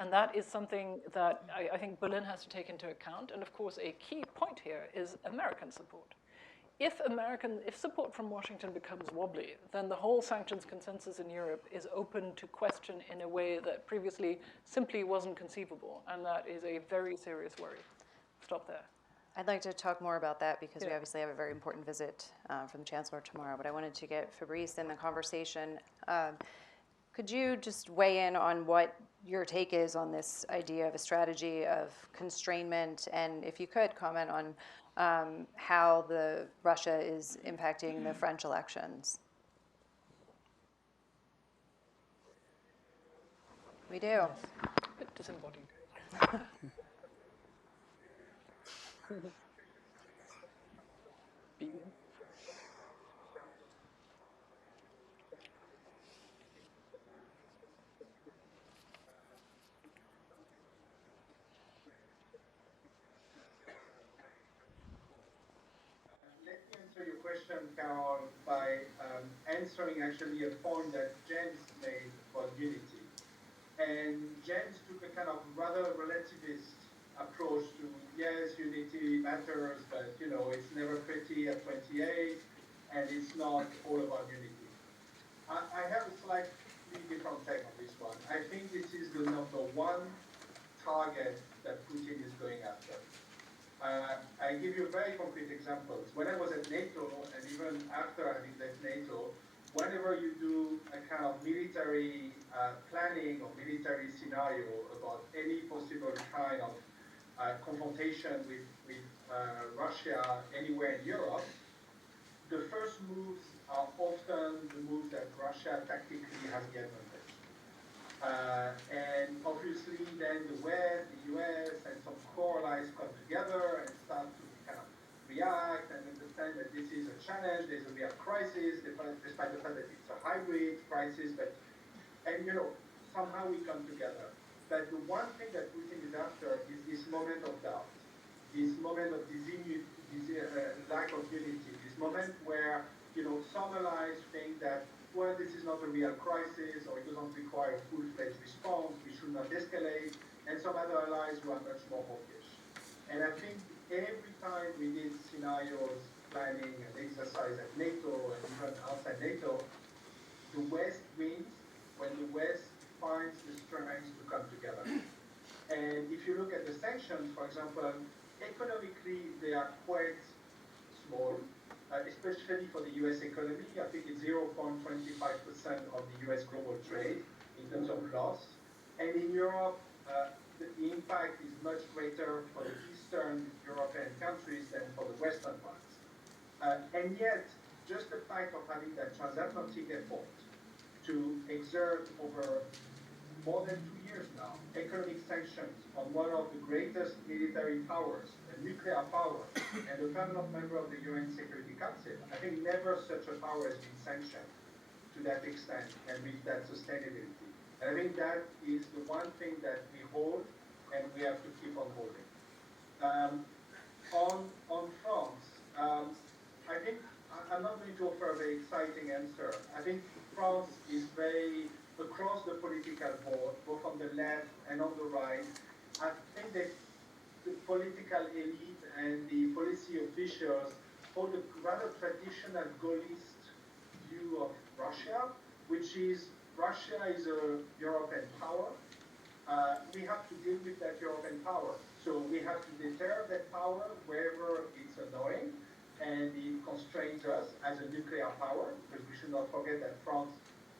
And that is something that I think Berlin has to take into account. And of course, a key point here is American support. If support from Washington becomes wobbly, then the whole sanctions consensus in Europe is open to question in a way that previously simply wasn't conceivable. And that is a very serious worry. Stop there. I'd like to talk more about that because we obviously have a very important visit from the Chancellor tomorrow. But I wanted to get Fabrice in the conversation. Could you just weigh in on what your take is on this idea of a strategy of constrainment, and if you could comment on how Russia is impacting the French elections? We do. Yes. A bit disembodied. Your question, Carol, by answering actually a point that James made about unity. And James took a kind of rather relativist approach to, yes, unity matters, but you know, it's never pretty at 28, and it's not all about unity. I have a slightly different take on this one. I think this is the number one target that Putin is going after. I give you very concrete examples. When I was at NATO, and even after having left NATO, whenever you do a kind of military planning or military scenario about any possible kind of confrontation with Russia anywhere in Europe, the first moves are often the moves that Russia tactically has the advantage. And obviously then the West, the US, and some core allies come together and start to kind of react and understand that this is a challenge, there's a real crisis, despite the fact that it's a hybrid crisis, and you know, somehow we come together. But the one thing that Putin is after is this moment of doubt, this moment of lack of unity, this moment where, you know, some allies think that, well, this is not a real crisis, or it doesn't require a full-fledged response, we should not escalate, and some other allies who are much more hawkish. And I think every time we did scenarios, planning, and exercise at NATO, and even outside NATO, the West wins when the West finds the strength to come together. And if you look at the sanctions, for example, economically, they are quite small. Especially for the US economy, I think it's 0.25% of the US global trade in terms of loss. And in Europe, the impact is much greater for the Eastern European countries than for the Western ones. And yet, just the fact of having that transatlantic effort to exert over more than 2 years now economic sanctions on one of the greatest military powers, a nuclear power, and a permanent member of the UN Security Council. I think never such a power has been sanctioned to that extent and with that sustainability. And I think that is the one thing that we hold and we have to keep on holding. On France, I think I'm not going to offer a very exciting answer. I think France is very across the political board, both on the left and on the right. I think that the political elite and the policy officials hold a rather traditional Gaullist view of Russia, which is Russia is a European power. we have to deal with that European power. So we have to deter that power wherever it's annoying, and it constrains us as a nuclear power, because we should not forget that France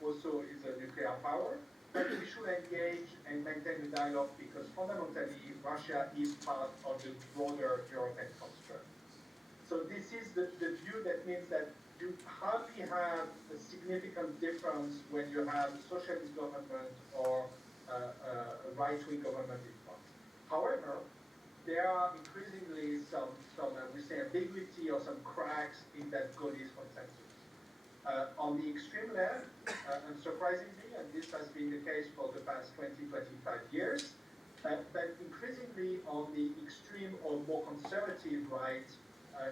also is a nuclear power. But we should engage and maintain the dialogue because fundamentally Russia is part of the broader European construct. So this is the view that means that you hardly have a significant difference when you have a socialist government or a right-wing government in France. However, there are increasingly some we say, ambiguity or some cracks in that Gaullist consensus. On the extreme left, unsurprisingly, and this has been the case for the past 20, 25 years, but increasingly on the extreme or more conservative right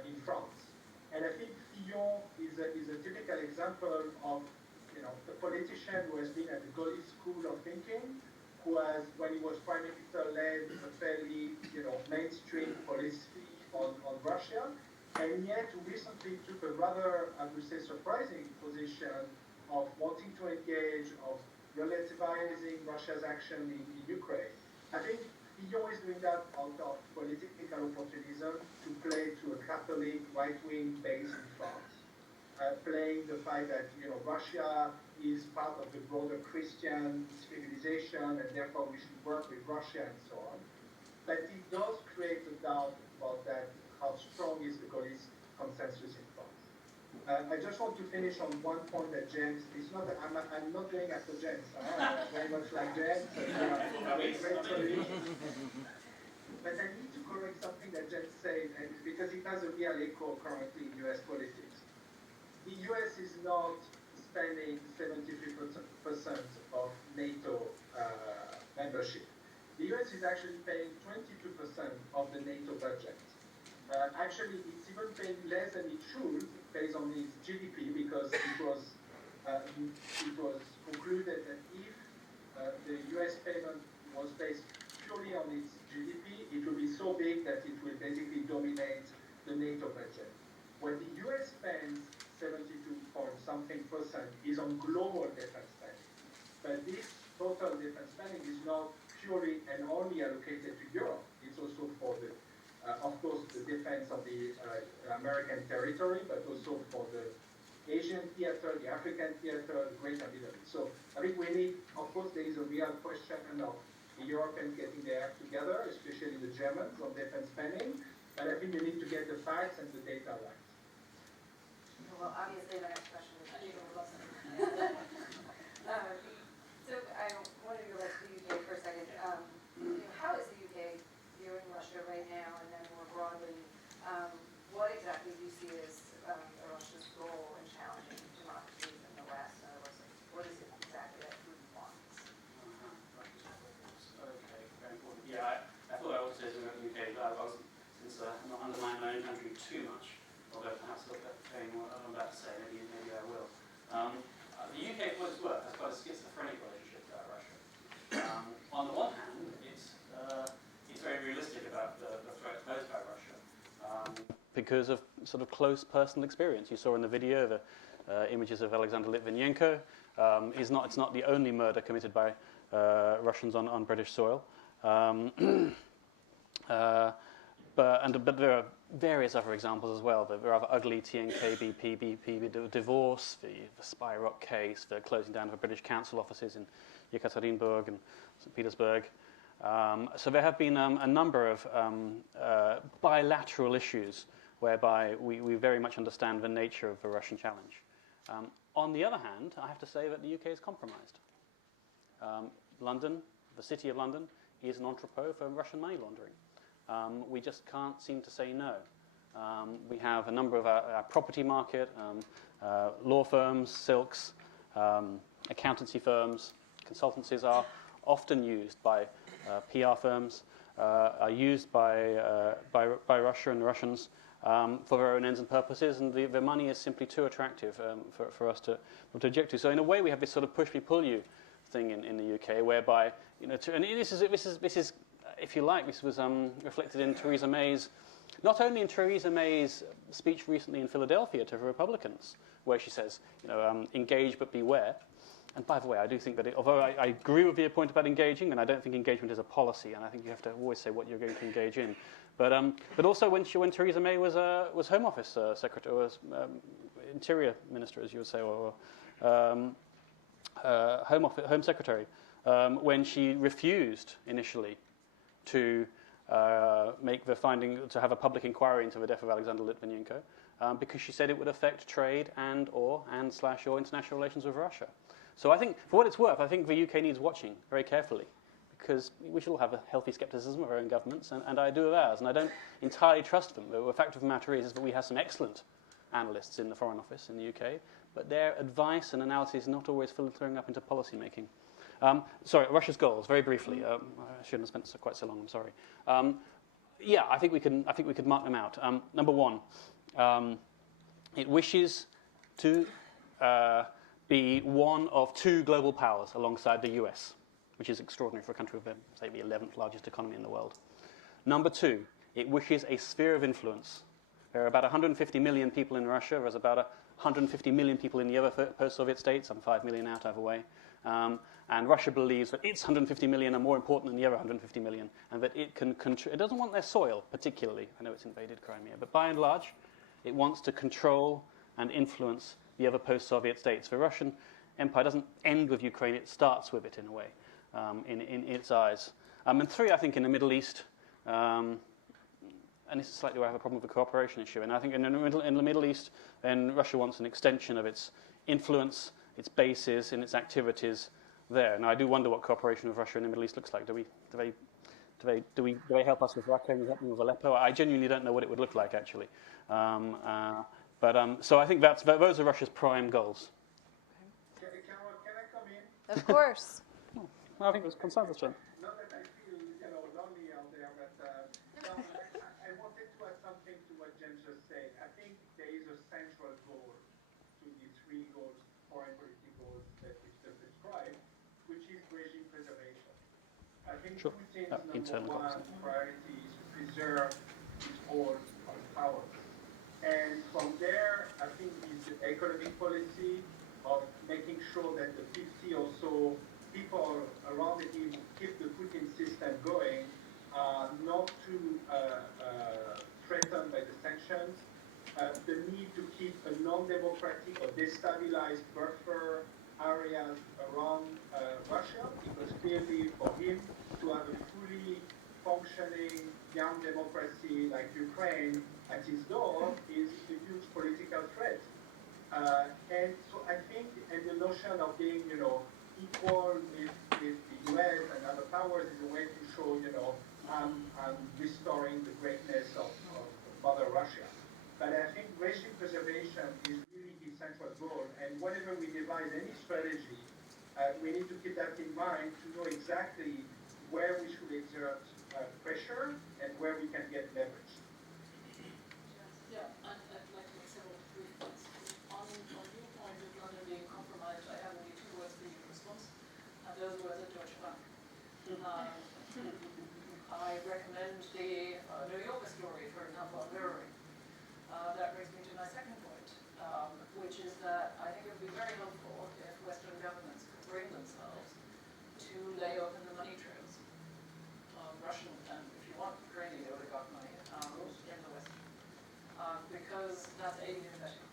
in France. And I think Fillon is a typical example of a politician who has been at the Gaullist school of thinking, who has, when he was prime minister, led a fairly mainstream policy on Russia, and yet recently took a rather, I would say, surprising position of wanting to engage, of relativizing Russia's action in Ukraine. I think Fillon is doing that out of political opportunism to play to a Catholic right-wing base in France, playing the fact that Russia is part of the broader Christian civilization, and therefore we should work with Russia and so on. But it does create a doubt about that. How strong is the Gaullist consensus in France? I just want to finish on one point that James, I'm not going after James, very much like James, great colleague. But I need to correct something that James said, and because it has a real echo currently in US politics. The US is not spending 73% of NATO membership. The US is actually paying 22% of the NATO budget. Actually, it's even paying less than it should based on its GDP because it was concluded that if the US payment was based purely on its GDP, it will be so big that it will basically dominate the NATO budget. When the US spends 72-point-something% is on global defense spending. But this total defense spending is not purely and only allocated to Europe. It's also for the of course, the defense of the American territory, but also for the Asian theater, the African theater, the Greater Middle East. So I think we need, of course, there is a real question of the Europeans getting their act together, especially the Germans on defense spending, but I think we need to get the facts and the data right. Well, obviously, the next question is Stephen Wilson. So I wanted to go back to the UK for a second. How is the UK viewing Russia right now, and then more broadly, what exactly do you see as Russia's role in challenging democracies in the West? In other words, what is it exactly that Putin wants? Okay, very important. Yeah, I thought I would say something about the UK, but I wasn't, since I'm not undermining my own country too much, although perhaps I'll get what I'm about to say, maybe I will. The UK, for what it's worth, has quite a schizophrenic relationship with Russia. On the one hand, it's very realistic about the threat posed by Russia because of sort of close personal experience. You saw in the video the images of Alexander Litvinenko. It's not the only murder committed by Russians on British soil. But there are various other examples as well. The rather ugly TNK-BP divorce, the spy rock case, the closing down of the British council offices in Yekaterinburg and St. Petersburg. So there have been a number of bilateral issues whereby we very much understand the nature of the Russian challenge. On the other hand, I have to say that the UK is compromised. London, the city of London, is an entrepot for Russian money laundering. We just can't seem to say no. We have a number of our property market, law firms, silks, accountancy firms, consultancies are often used by PR firms, are used by Russia and the Russians for their own ends and purposes, and the money is simply too attractive for us to object to. So in a way, we have this sort of push-me-pull-you thing in the UK, whereby and this is if you like, this was reflected in Theresa May's, not only in Theresa May's speech recently in Philadelphia to the Republicans, where she says, engage but beware, and by the way, I do think that, although I agree with your point about engaging, and I don't think engagement is a policy, and I think you have to always say what you're going to engage in. But also when Theresa May was Home Office Secretary, or was Interior Minister, as you would say, or Home Secretary, when she refused initially to make the finding, to have a public inquiry into the death of Alexander Litvinenko, because she said it would affect trade and/or international relations with Russia. So I think, for what it's worth, I think the UK needs watching very carefully, because we should all have a healthy scepticism of our own governments, and I do of ours, and I don't entirely trust them. The fact of the matter is that we have some excellent analysts in the Foreign Office in the UK, but their advice and analysis is not always filtering up into policy making. Sorry, Russia's goals, very briefly. I shouldn't have spent quite so long, I'm sorry. Yeah, I think we could mark them out. Number one, it wishes to be one of two global powers alongside the US, which is extraordinary for a country with, say, the 11th largest economy in the world. Number two, it wishes a sphere of influence. There are about 150 million people in Russia. There's about 150 million people in the other post-Soviet states. I'm 5 million out either way. And Russia believes that its 150 million are more important than the other 150 million, and that it can it doesn't want their soil particularly. I know it's invaded Crimea, but by and large, it wants to control and influence the other post-Soviet states. The Russian empire doesn't end with Ukraine; it starts with it in a way, in its eyes. And three, I think, in the Middle East. And this is slightly where I have a problem with the cooperation issue. And I think in the Middle East, then Russia wants an extension of its influence, its bases, and its activities there. Now, I do wonder what cooperation with Russia in the Middle East looks like. Do they help us with Raqqa and help them with Aleppo? I genuinely don't know what it would look like, actually. So I think those are Russia's prime goals. Can I come in? Of course. I think it was consensus, John. Not that I feel, lonely out there, but I wanted to add something to what James just said. I think there is a central goal to the three goals, foreign policy goals that we just described, which is regime preservation. I think Putin's number one priority is to preserve his hold on power. And from there, I think his economic policy of making sure that the 50 or so people around him keep the Putin system going, not too threatened by the sanctions, the need to keep a non-democratic or destabilized buffer areas around Russia, because clearly for him to have a fully functioning young democracy like Ukraine at his door is a huge political threat. And so I think, and the notion of being, equal with the US and other powers is a way to show, I'm restoring the greatness of Mother Russia. But I think regime preservation is really the central goal. And whenever we devise any strategy, we need to keep that in mind to know exactly where we should exert pressure and where we can get leverage. Yeah, I'd like to make several brief points. On your point of London being compromised, I have only two words for you in response, and those words are Deutsche Bank. I recommend the New Yorker story, for example, on mirroring. That brings me to my second point, which is that I think it would be very helpful if Western governments could bring themselves to lay open the money trails. Russian, and if you want, Ukrainian oligarch money, in the West. Because that's aiding and abetting,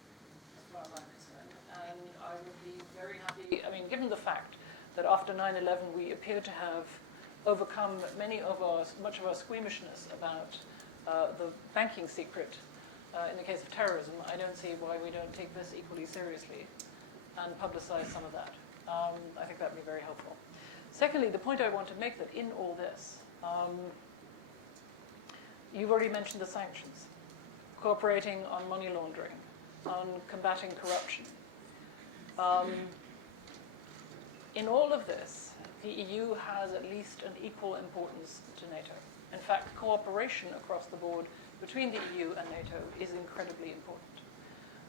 as far as I'm concerned. And I would be very happy, given the fact that after 9/11 we appear to have overcome much of our squeamishness about the banking secret in the case of terrorism, I don't see why we don't take this equally seriously and publicize some of that. I think that would be very helpful. Secondly, the point I want to make that in all this, you've already mentioned the sanctions, cooperating on money laundering, on combating corruption. In all of this, the EU has at least an equal importance to NATO. In fact, cooperation across the board between the EU and NATO is incredibly important.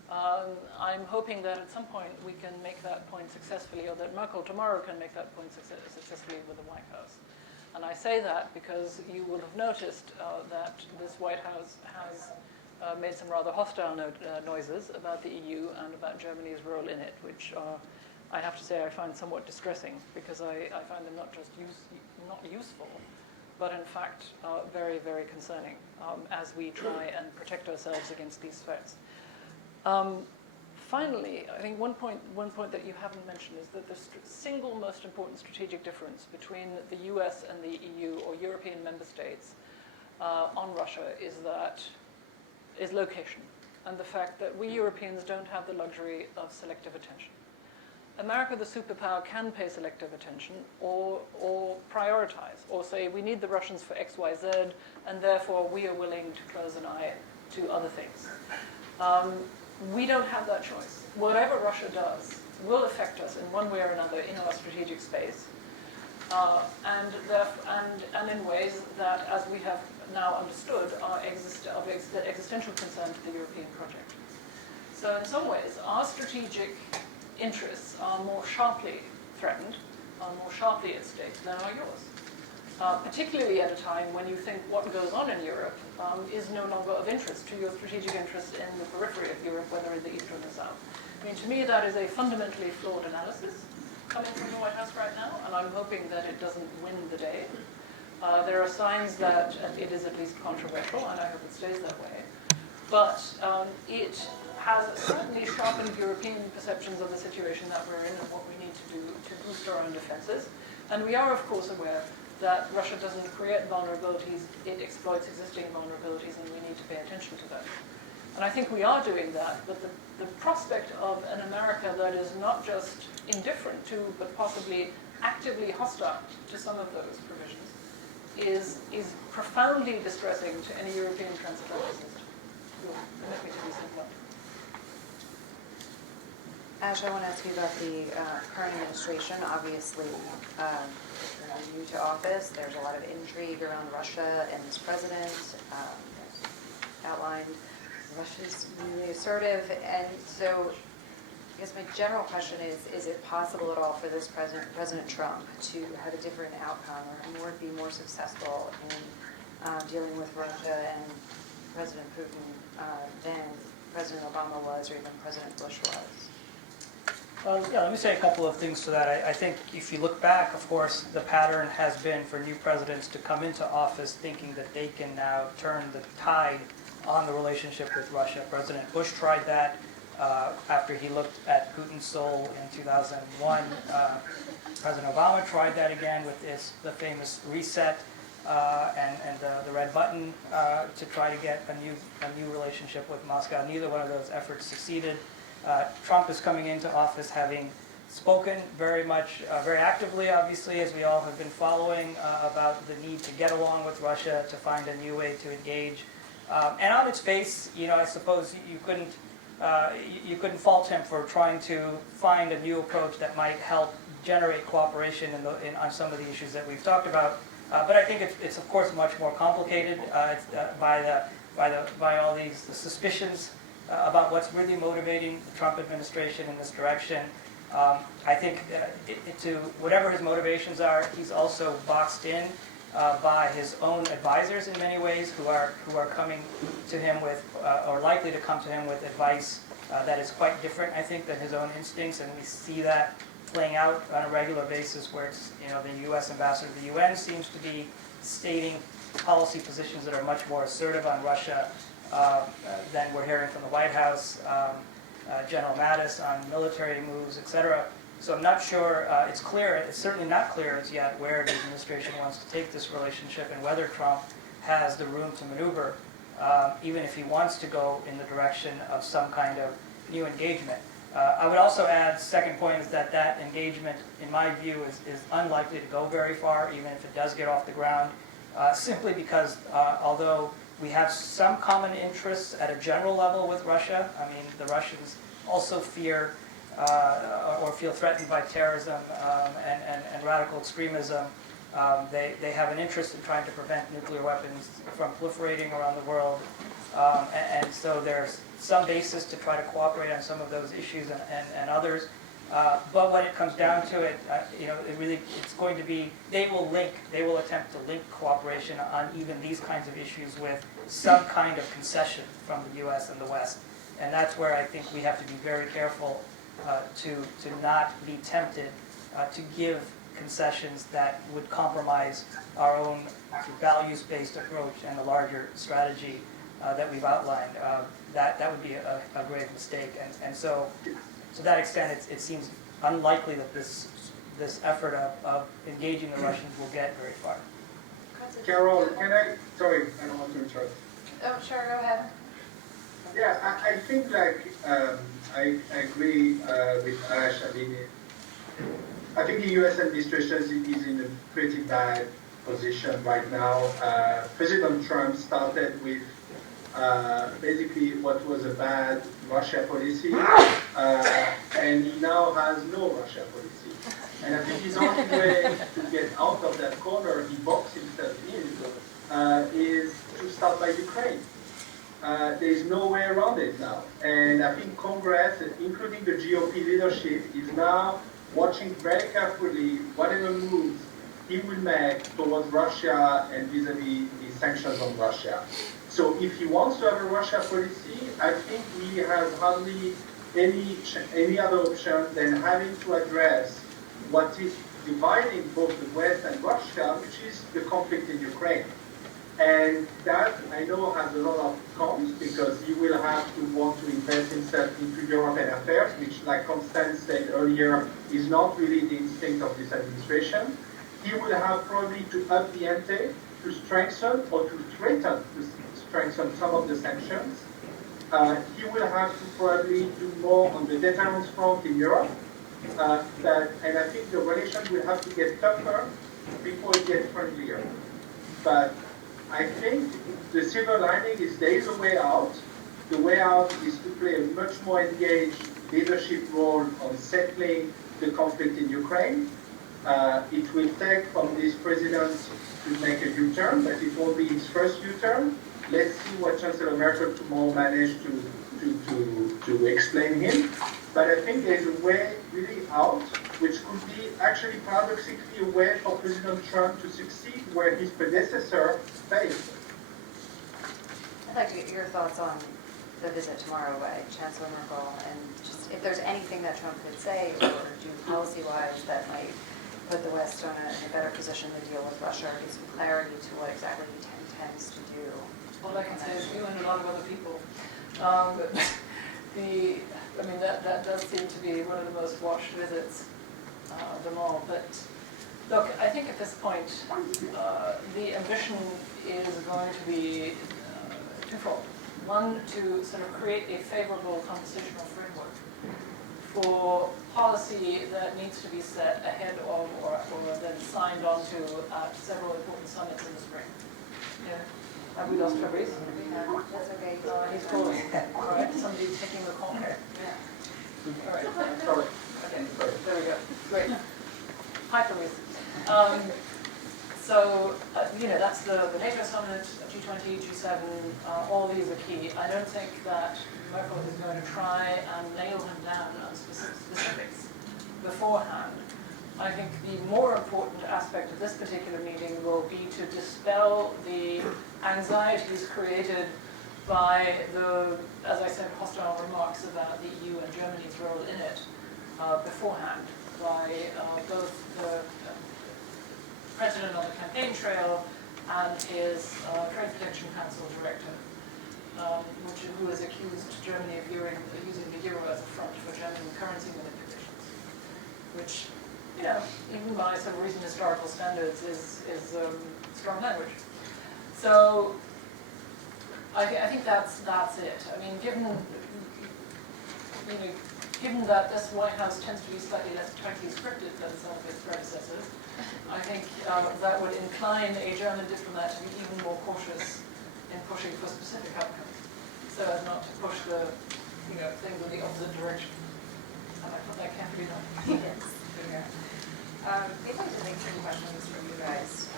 I'm hoping that at some point we can make that point successfully, or that Merkel tomorrow can make that point successfully with the White House. And I say that because you will have noticed that this White House has made some rather hostile noises about the EU and about Germany's role in it, which are I have to say I find somewhat distressing, because I find them not just not useful, but in fact very, very concerning as we try and protect ourselves against these threats. Finally, I think one point that you haven't mentioned is that the single most important strategic difference between the US and the EU or European member states on Russia is location, and the fact that we Europeans don't have the luxury of selective attention. America, the superpower, can pay selective attention or prioritize, or say we need the Russians for X, Y, Z, and therefore we are willing to close an eye to other things. We don't have that choice. Whatever Russia does will affect us in one way or another in our strategic space, and in ways that, as we have now understood, are of existential concern to the European project. So in some ways, our strategic interests are more sharply threatened, are more sharply at stake than are yours. Particularly at a time when you think what goes on in Europe is no longer of interest to your strategic interests in the periphery of Europe, whether in the east or the south. I mean, to me, that is a fundamentally flawed analysis coming from the White House right now, and I'm hoping that it doesn't win the day. There are signs that it is at least controversial, and I hope it stays that way. But it has certainly sharpened European perceptions of the situation that we're in and what we need to do to boost our own defenses. And we are, of course, aware that Russia doesn't create vulnerabilities, it exploits existing vulnerabilities, and we need to pay attention to that. And I think we are doing that, but the prospect of an America that is not just indifferent to, but possibly actively hostile to some of those provisions is profoundly distressing to any European transatlantic system. You'll permit me to be so blunt. Ash, I want to ask you about the current administration. Obviously, new to office. There's a lot of intrigue around Russia and its president. Outlined Russia's really assertive, and so I guess my general question is it possible at all for this President Trump to have a different outcome or be more successful in dealing with Russia and President Putin than President Obama was or even President Bush was? Let me say a couple of things to that. I think if you look back, of course, the pattern has been for new presidents to come into office thinking that they can now turn the tide on the relationship with Russia. President Bush tried that after he looked at Putin's soul in 2001. President Obama tried that again with the famous reset and the red button to try to get a new relationship with Moscow. Neither one of those efforts succeeded. Trump is coming into office having spoken very actively, obviously, as we all have been following, about the need to get along with Russia, to find a new way to engage. And on its face, I suppose you couldn't fault him for trying to find a new approach that might help generate cooperation on some of the issues that we've talked about. But I think it's of course much more complicated by all these suspicions about what's really motivating the Trump administration in this direction. I think to whatever his motivations are, he's also boxed in by his own advisors in many ways, who are coming to him with, or likely to come to him with advice that is quite different, I think, than his own instincts, and we see that playing out on a regular basis, where it's, the U.S. ambassador to the UN seems to be stating policy positions that are much more assertive on Russia than we're hearing from the White House, General Mattis on military moves, etc. So I'm not sure, it's certainly not clear as yet where the administration wants to take this relationship and whether Trump has the room to maneuver, even if he wants to go in the direction of some kind of new engagement. I would also add, second point is that engagement, in my view, is unlikely to go very far, even if it does get off the ground, simply because although we have some common interests at a general level with Russia, I mean, the Russians also fear or feel threatened by terrorism and radical extremism. They have an interest in trying to prevent nuclear weapons from proliferating around the world. And so there's some basis to try to cooperate on some of those issues and others. But when it comes down to it, it's going to be, they will attempt to link cooperation on even these kinds of issues with some kind of concession from the U.S. and the West. And that's where I think we have to be very careful to not be tempted to give concessions that would compromise our own values-based approach and the larger strategy that we've outlined. That would be a grave mistake. And so, to that extent, it seems unlikely that this effort of engaging the Russians will get very far. Carol, sorry, I don't want to interrupt. Oh, sure, go ahead. Yeah, I think I agree with Ash. I think the U.S. administration is in a pretty bad position right now. President Trump started with basically what was a bad Russia policy, and he now has no Russia policy. And I think his only way to get out of that corner he boxed himself in is to start by Ukraine. There's no way around it now. And I think Congress, including the GOP leadership, is now watching very carefully whatever moves he will make towards Russia and vis-a-vis the sanctions on Russia. So if he wants to have a Russia policy, I think he has hardly any other option than having to address what is dividing both the West and Russia, which is the conflict in Ukraine. And that, I know, has a lot of cons, because he will have to want to invest himself into European affairs, which, like Constance said earlier, is not really the instinct of this administration. He will have probably to up the ante to strengthen or to threaten to strengthen some of the sanctions. He will have to probably do more on the deterrence front in Europe. And I think the relations will have to get tougher before it gets friendlier. But I think the silver lining is there is a way out. The way out is to play a much more engaged leadership role on settling the conflict in Ukraine. It will take from this president to make a U-turn, but it won't be his first U-turn. Let's see what Chancellor Merkel tomorrow managed to explain him. But I think there's a way really out, which could be actually paradoxically a way for President Trump to succeed where his predecessor failed. I'd like to get your thoughts on the visit tomorrow by Chancellor Merkel, and just if there's anything that Trump could say or do policy-wise that might put the West in a better position to deal with Russia, or give some clarity to what exactly he intends to do. All I can say is you and a lot of other people. That does seem to be one of the most watched visits of them all. But look, I think at this point, the ambition is going to be twofold. One, to sort of create a favorable constitutional framework for policy that needs to be set ahead of or then signed onto at several important summits in the spring. Yeah. Have we lost Fabrice? That's okay. He's calling. All right, somebody's taking the call. Okay. All right. Okay, there we go. Great. Hi, Fabrice. That's the NATO summit, G20, G7, all these are key. I don't think that Merkel is going to try and nail him down on specifics beforehand. I think the more important aspect of this particular meeting will be to dispel the anxieties created by the, as I said, hostile remarks about the EU and Germany's role in it beforehand by both the president on the campaign trail and his Trade Protection Council director, who has accused Germany of using the euro as a front for German currency manipulations, which, even by some recent historical standards, is strong language. So I think that's it. I mean, given that this White House tends to be slightly less tightly scripted than some of its predecessors, I think that would incline a German diplomat to be even more cautious in pushing for specific outcomes, so as not to push the things in the opposite direction. And I put that carefully down. Yes. We'd like to take some questions from you guys.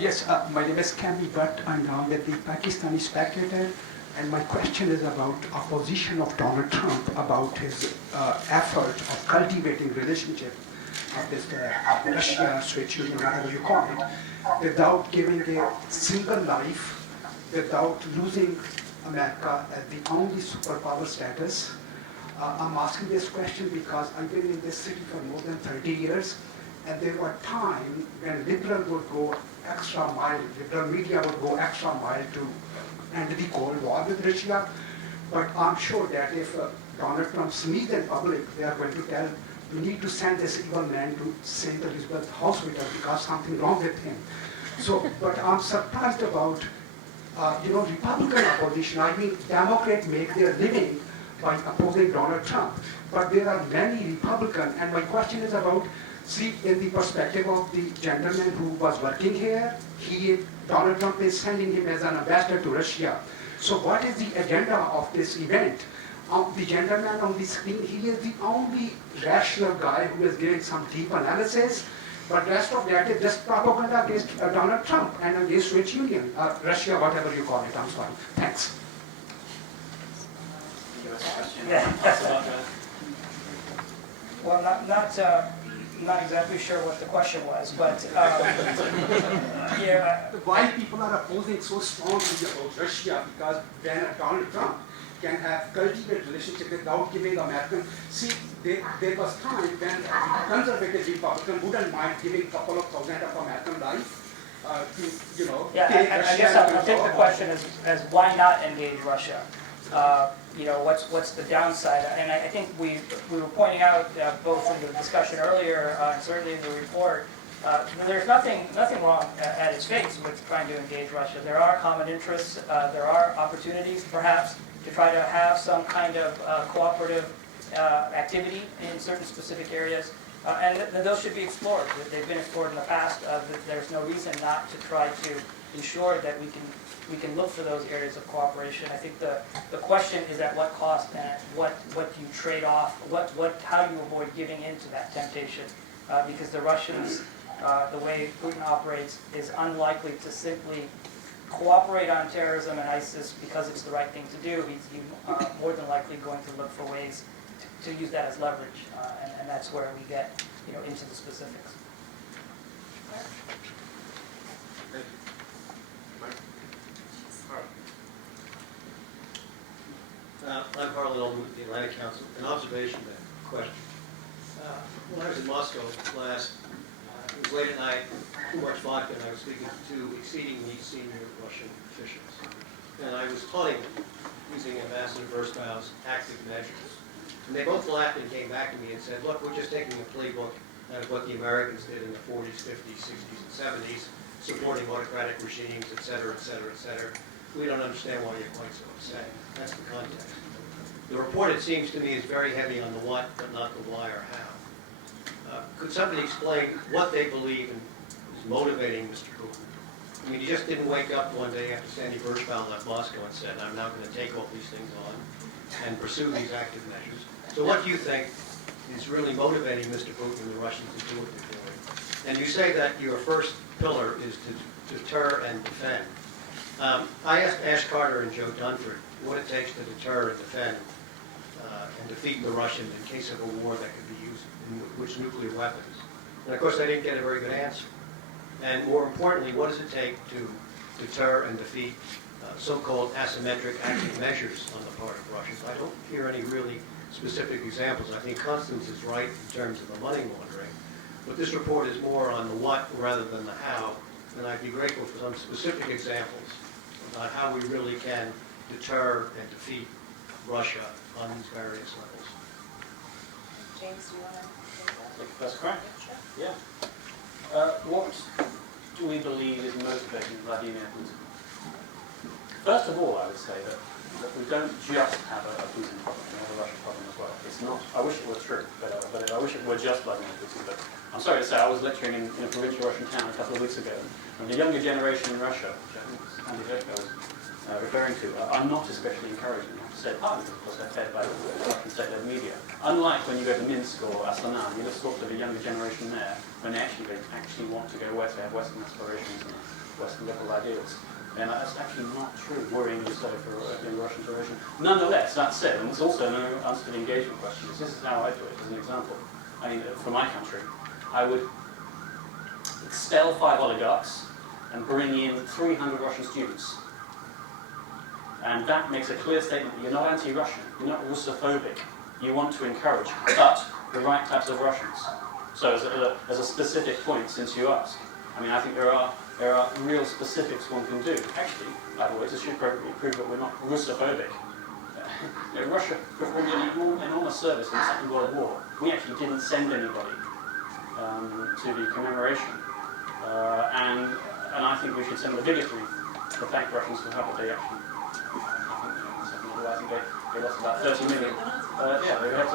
Yes, my name is Kami Bhatt. I'm now with the Pakistani Spectator, and my question is about opposition of Donald Trump about his effort of cultivating relationship of this Russia, Soviet Union, whatever you call it, without giving a single life, without losing America as the only superpower status. I'm asking this question because I've been in this city for more than 30 years, and there were times when liberal would go extra mile, liberal media would go extra mile to end the Cold War with Russia. But I'm sure that if Donald Trump sneezes in public, they are going to tell, we need to send this evil man to St. Elizabeth Hospital because something wrong with him. So, but I'm surprised about, Republican opposition. I mean, Democrats make their living by opposing Donald Trump. But there are many Republicans, and my question is about, see, in the perspective of the gentleman who was working here, Donald Trump is sending him as an ambassador to Russia. So what is the agenda of this event? The gentleman on the screen, he is the only rational guy who is giving some deep analysis, but rest of that is just propaganda against Donald Trump and against Soviet Union, Russia, whatever you call it. I'm sorry. Thanks. Well, not exactly sure what the question was, but yeah. Why people are opposing so strongly about Russia? Because when Donald Trump can have cultivated relationship without giving Americans. See, there was time when conservative Republicans wouldn't mind giving a couple of thousand of American life to, Yeah, I guess I'll take the question as why not engage Russia? What's the downside? And I think we were pointing out both in the discussion earlier and certainly in the report, there's nothing wrong at its face with trying to engage Russia. There are common interests. There are opportunities, perhaps, to try to have some kind of cooperative activity in certain specific areas. And those should be explored. They've been explored in the past. There's no reason not to try to ensure that we can look for those areas of cooperation. I think the question is at what cost and what do you trade off? How do you avoid giving into that temptation? Because the Russians, the way Putin operates, is unlikely to simply cooperate on terrorism and ISIS because it's the right thing to do. He's more than likely going to look for ways to use that as leverage, and that's where we get into the specifics. I'm Harlan Ullman with the Atlantic Council. An observation and a question. When I was in Moscow last, it was late at night, too much vodka, and I was speaking to two exceedingly senior Russian officials. And I was taunting them using Ambassador Verskuyev's active measures. And they both laughed and came back to me and said, look, we're just taking a playbook out of what the Americans did in the 40s, 50s, 60s, and 70s, supporting autocratic regimes, et cetera, et cetera, et cetera. We don't understand why you're quite so upset. That's the context. The report, it seems to me, is very heavy on the what, but not the why or how. Could somebody explain what they believe is motivating Mr. Putin? I mean, he just didn't wake up one day after Sandy Bergfeld left Moscow and said, I'm now going to take all these things on and pursue these active measures. So what do you think is really motivating Mr. Putin and the Russians to do what they're doing? And you say that your first pillar is to deter and defend. I asked Ash Carter and Joe Dunford what it takes to deter and defend and defeat the Russians in case of a war that could be used, which nuclear weapons. And of course, I didn't get a very good answer. And more importantly, what does it take to deter and defeat so-called asymmetric active measures on the part of Russians? I don't hear any really specific examples. I think Constance is right in terms of the money laundering, but this report is more on the what rather than the how, and I'd be grateful for some specific examples about how we really can deter and defeat Russia on these various levels. James, do you want to take that? That's correct. Yeah. What do we believe is motivating Vladimir Putin? First of all, I would say that we don't just have a Putin problem, we have a Russian problem as well. It's not. I wish it were true, but I wish it were just Vladimir Putin. But I'm sorry to say, I was lecturing in a provincial Russian town a couple of weeks ago, and the younger generation in Russia, which I think Andy Zhechko was referring to, are not especially encouraging. I have to say, partly because they're fed by the Russian state-led media. Unlike when you go to Minsk or Astana, you just talk to the younger generation there, when they actually want to go west, they have Western aspirations and Western liberal ideals. And that's actually not true, worryingly so for young Russian generation. Nonetheless, that said, and it's also no answer to the engagement question, this is how I do it as an example. I mean, for my country, I would expel 5 oligarchs and bring in 300 Russian students. And that makes a clear statement that you're not anti-Russian, you're not Russophobic. You want to encourage, but the right types of Russians. So as a specific point, since you asked, I mean, I think there are real specifics one can do. Actually, by the way, to prove that we're not Russophobic. Russia performed an enormous service in the Second World War. We actually didn't send anybody to the commemoration. And I think we should send the biggest wreath to thank Russians for what they actually. I think they lost about 30 million. They had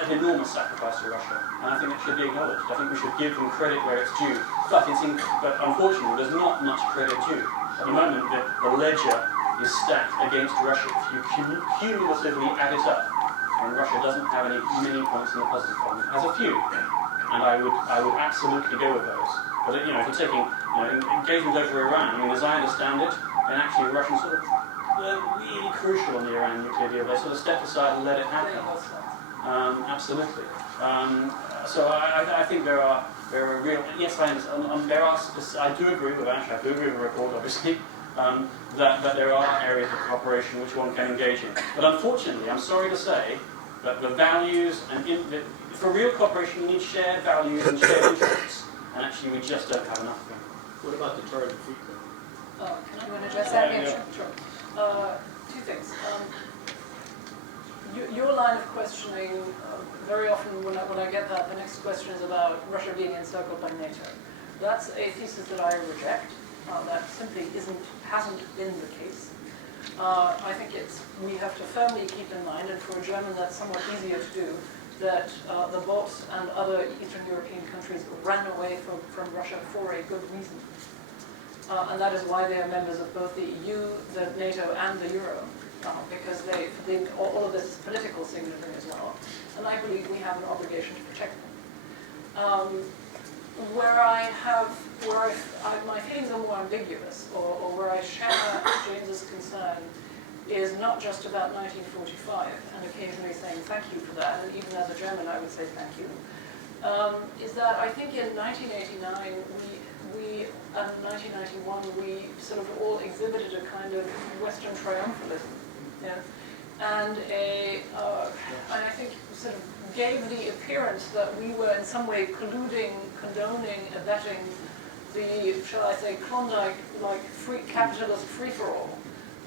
an enormous sacrifice to Russia, and I think it should be acknowledged. I think we should give them credit where it's due. But unfortunately, there's not much credit due. At the moment, the ledger is stacked against Russia. If you cumulatively add it up, and Russia doesn't have many points in the positive column. It has a few, and I would absolutely go with those. But if you're taking engagement over Iran, I mean, as I understand it, and actually the Russians sort of really crucial on the Iran nuclear deal. They sort of stepped aside and let it happen. Absolutely. So I think there are real. Yes, I understand. I do agree with Ash. I do agree with the report, obviously. That there are areas of cooperation which one can engage in. But unfortunately, I'm sorry to say that the values and for real cooperation, you need shared values and shared interests. And actually, we just don't have enough of them. What about the target feet? Can I want to address that? Yeah, sure. Two things. Your line of questioning, very often when I get that, the next question is about Russia being encircled by NATO. That's a thesis that I reject. That simply hasn't been the case. I think we have to firmly keep in mind, and for a German that's somewhat easier to do, that the Balts and other Eastern European countries ran away from Russia for a good reason. And that is why they are members of both the EU, the NATO, and the Euro, because all of this is political signature as well. And I believe we have an obligation to protect them. My feelings are more ambiguous, or where I share James's concern, is not just about 1945 and occasionally saying thank you for that, and even as a German I would say thank you, is that I think in 1989 and 1991 we sort of all exhibited a kind of Western triumphalism, and I think sort of gave the appearance that we were in some way colluding, condoning, abetting the, shall I say, Klondike-like capitalist free-for-all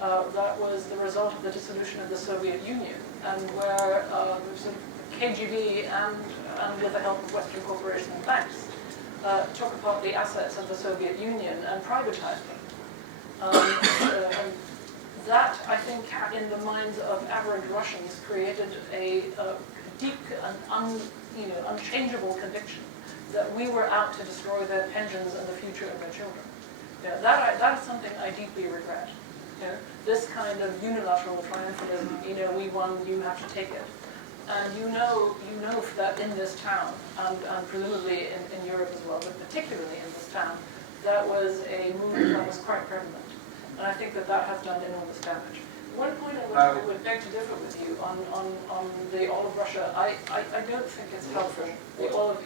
that was the result of the dissolution of the Soviet Union, and where the sort of KGB and with the help of Western corporations and banks took apart the assets of the Soviet Union and privatized them. That, I think, in the minds of average Russians, created a deep and unchangeable conviction that we were out to destroy their pensions and the future of their children. That is something I deeply regret. This kind of unilateral triumphalism, we won, you have to take it. And you know that in this town, and presumably in Europe as well, but particularly in this town, that was a movement that was quite prevalent. And I think that has done enormous damage. One point I would beg to differ with you on the all of Russia. I don't think it's helpful. The all of,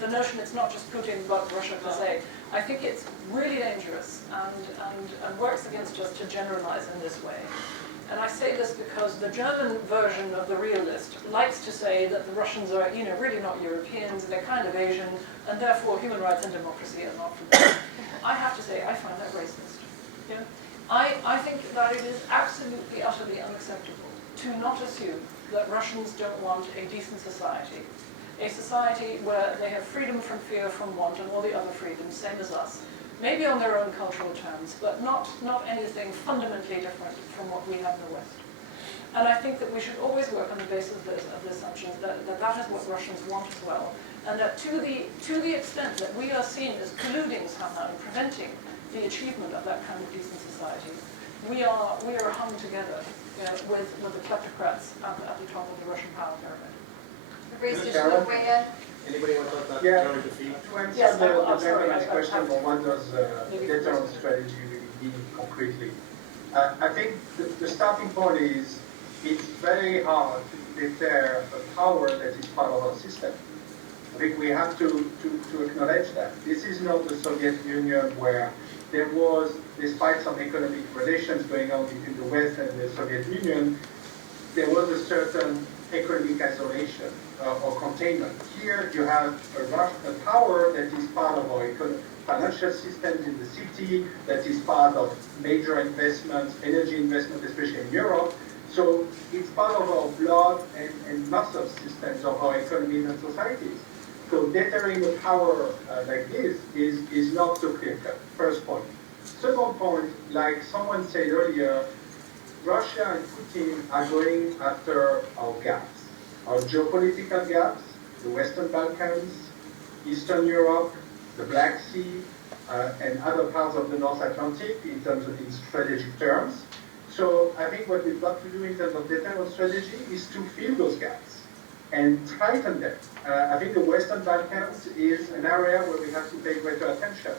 the notion it's not just Putin but Russia per se. I think it's really dangerous and works against us to generalize in this way. And I say this because the German version of the realist likes to say that the Russians are, really not Europeans, they're kind of Asian, and therefore human rights and democracy are not for them. I have to say, I find that racist. I think that it is absolutely, utterly unacceptable to not assume that Russians don't want a decent society. A society where they have freedom from fear, from want, and all the other freedoms, same as us. Maybe on their own cultural terms, but not anything fundamentally different from what we have in the West. And I think that we should always work on the basis of the assumptions that is what Russians want as well. And that to the extent that we are seen as colluding somehow and preventing the achievement of that kind of decent society, we are hung together with the kleptocrats at the top of the Russian power pyramid. Anybody want to talk about counter defeat? To answer the German question on what does veteran strategy really mean concretely, I think the starting point is it's very hard to deter a power that is part of our system. I think we have to acknowledge that. This is not the Soviet Union where there was, despite some economic relations going on between the West and the Soviet Union, there was a certain economic isolation or containment. Here you have a power that is part of our financial systems in the city, that is part of major investments, energy investment, especially in Europe. So it's part of our blood and muscle systems of our economies and societies. So deterring a power like this is not so clear-cut, first point. Second point, like someone said earlier, Russia and Putin are going after our gaps, our geopolitical gaps, the Western Balkans, Eastern Europe, the Black Sea, and other parts of the North Atlantic in strategic terms. So I think what we've got to do in terms of deterrence strategy is to fill those gaps and tighten them. I think the Western Balkans is an area where we have to pay greater attention.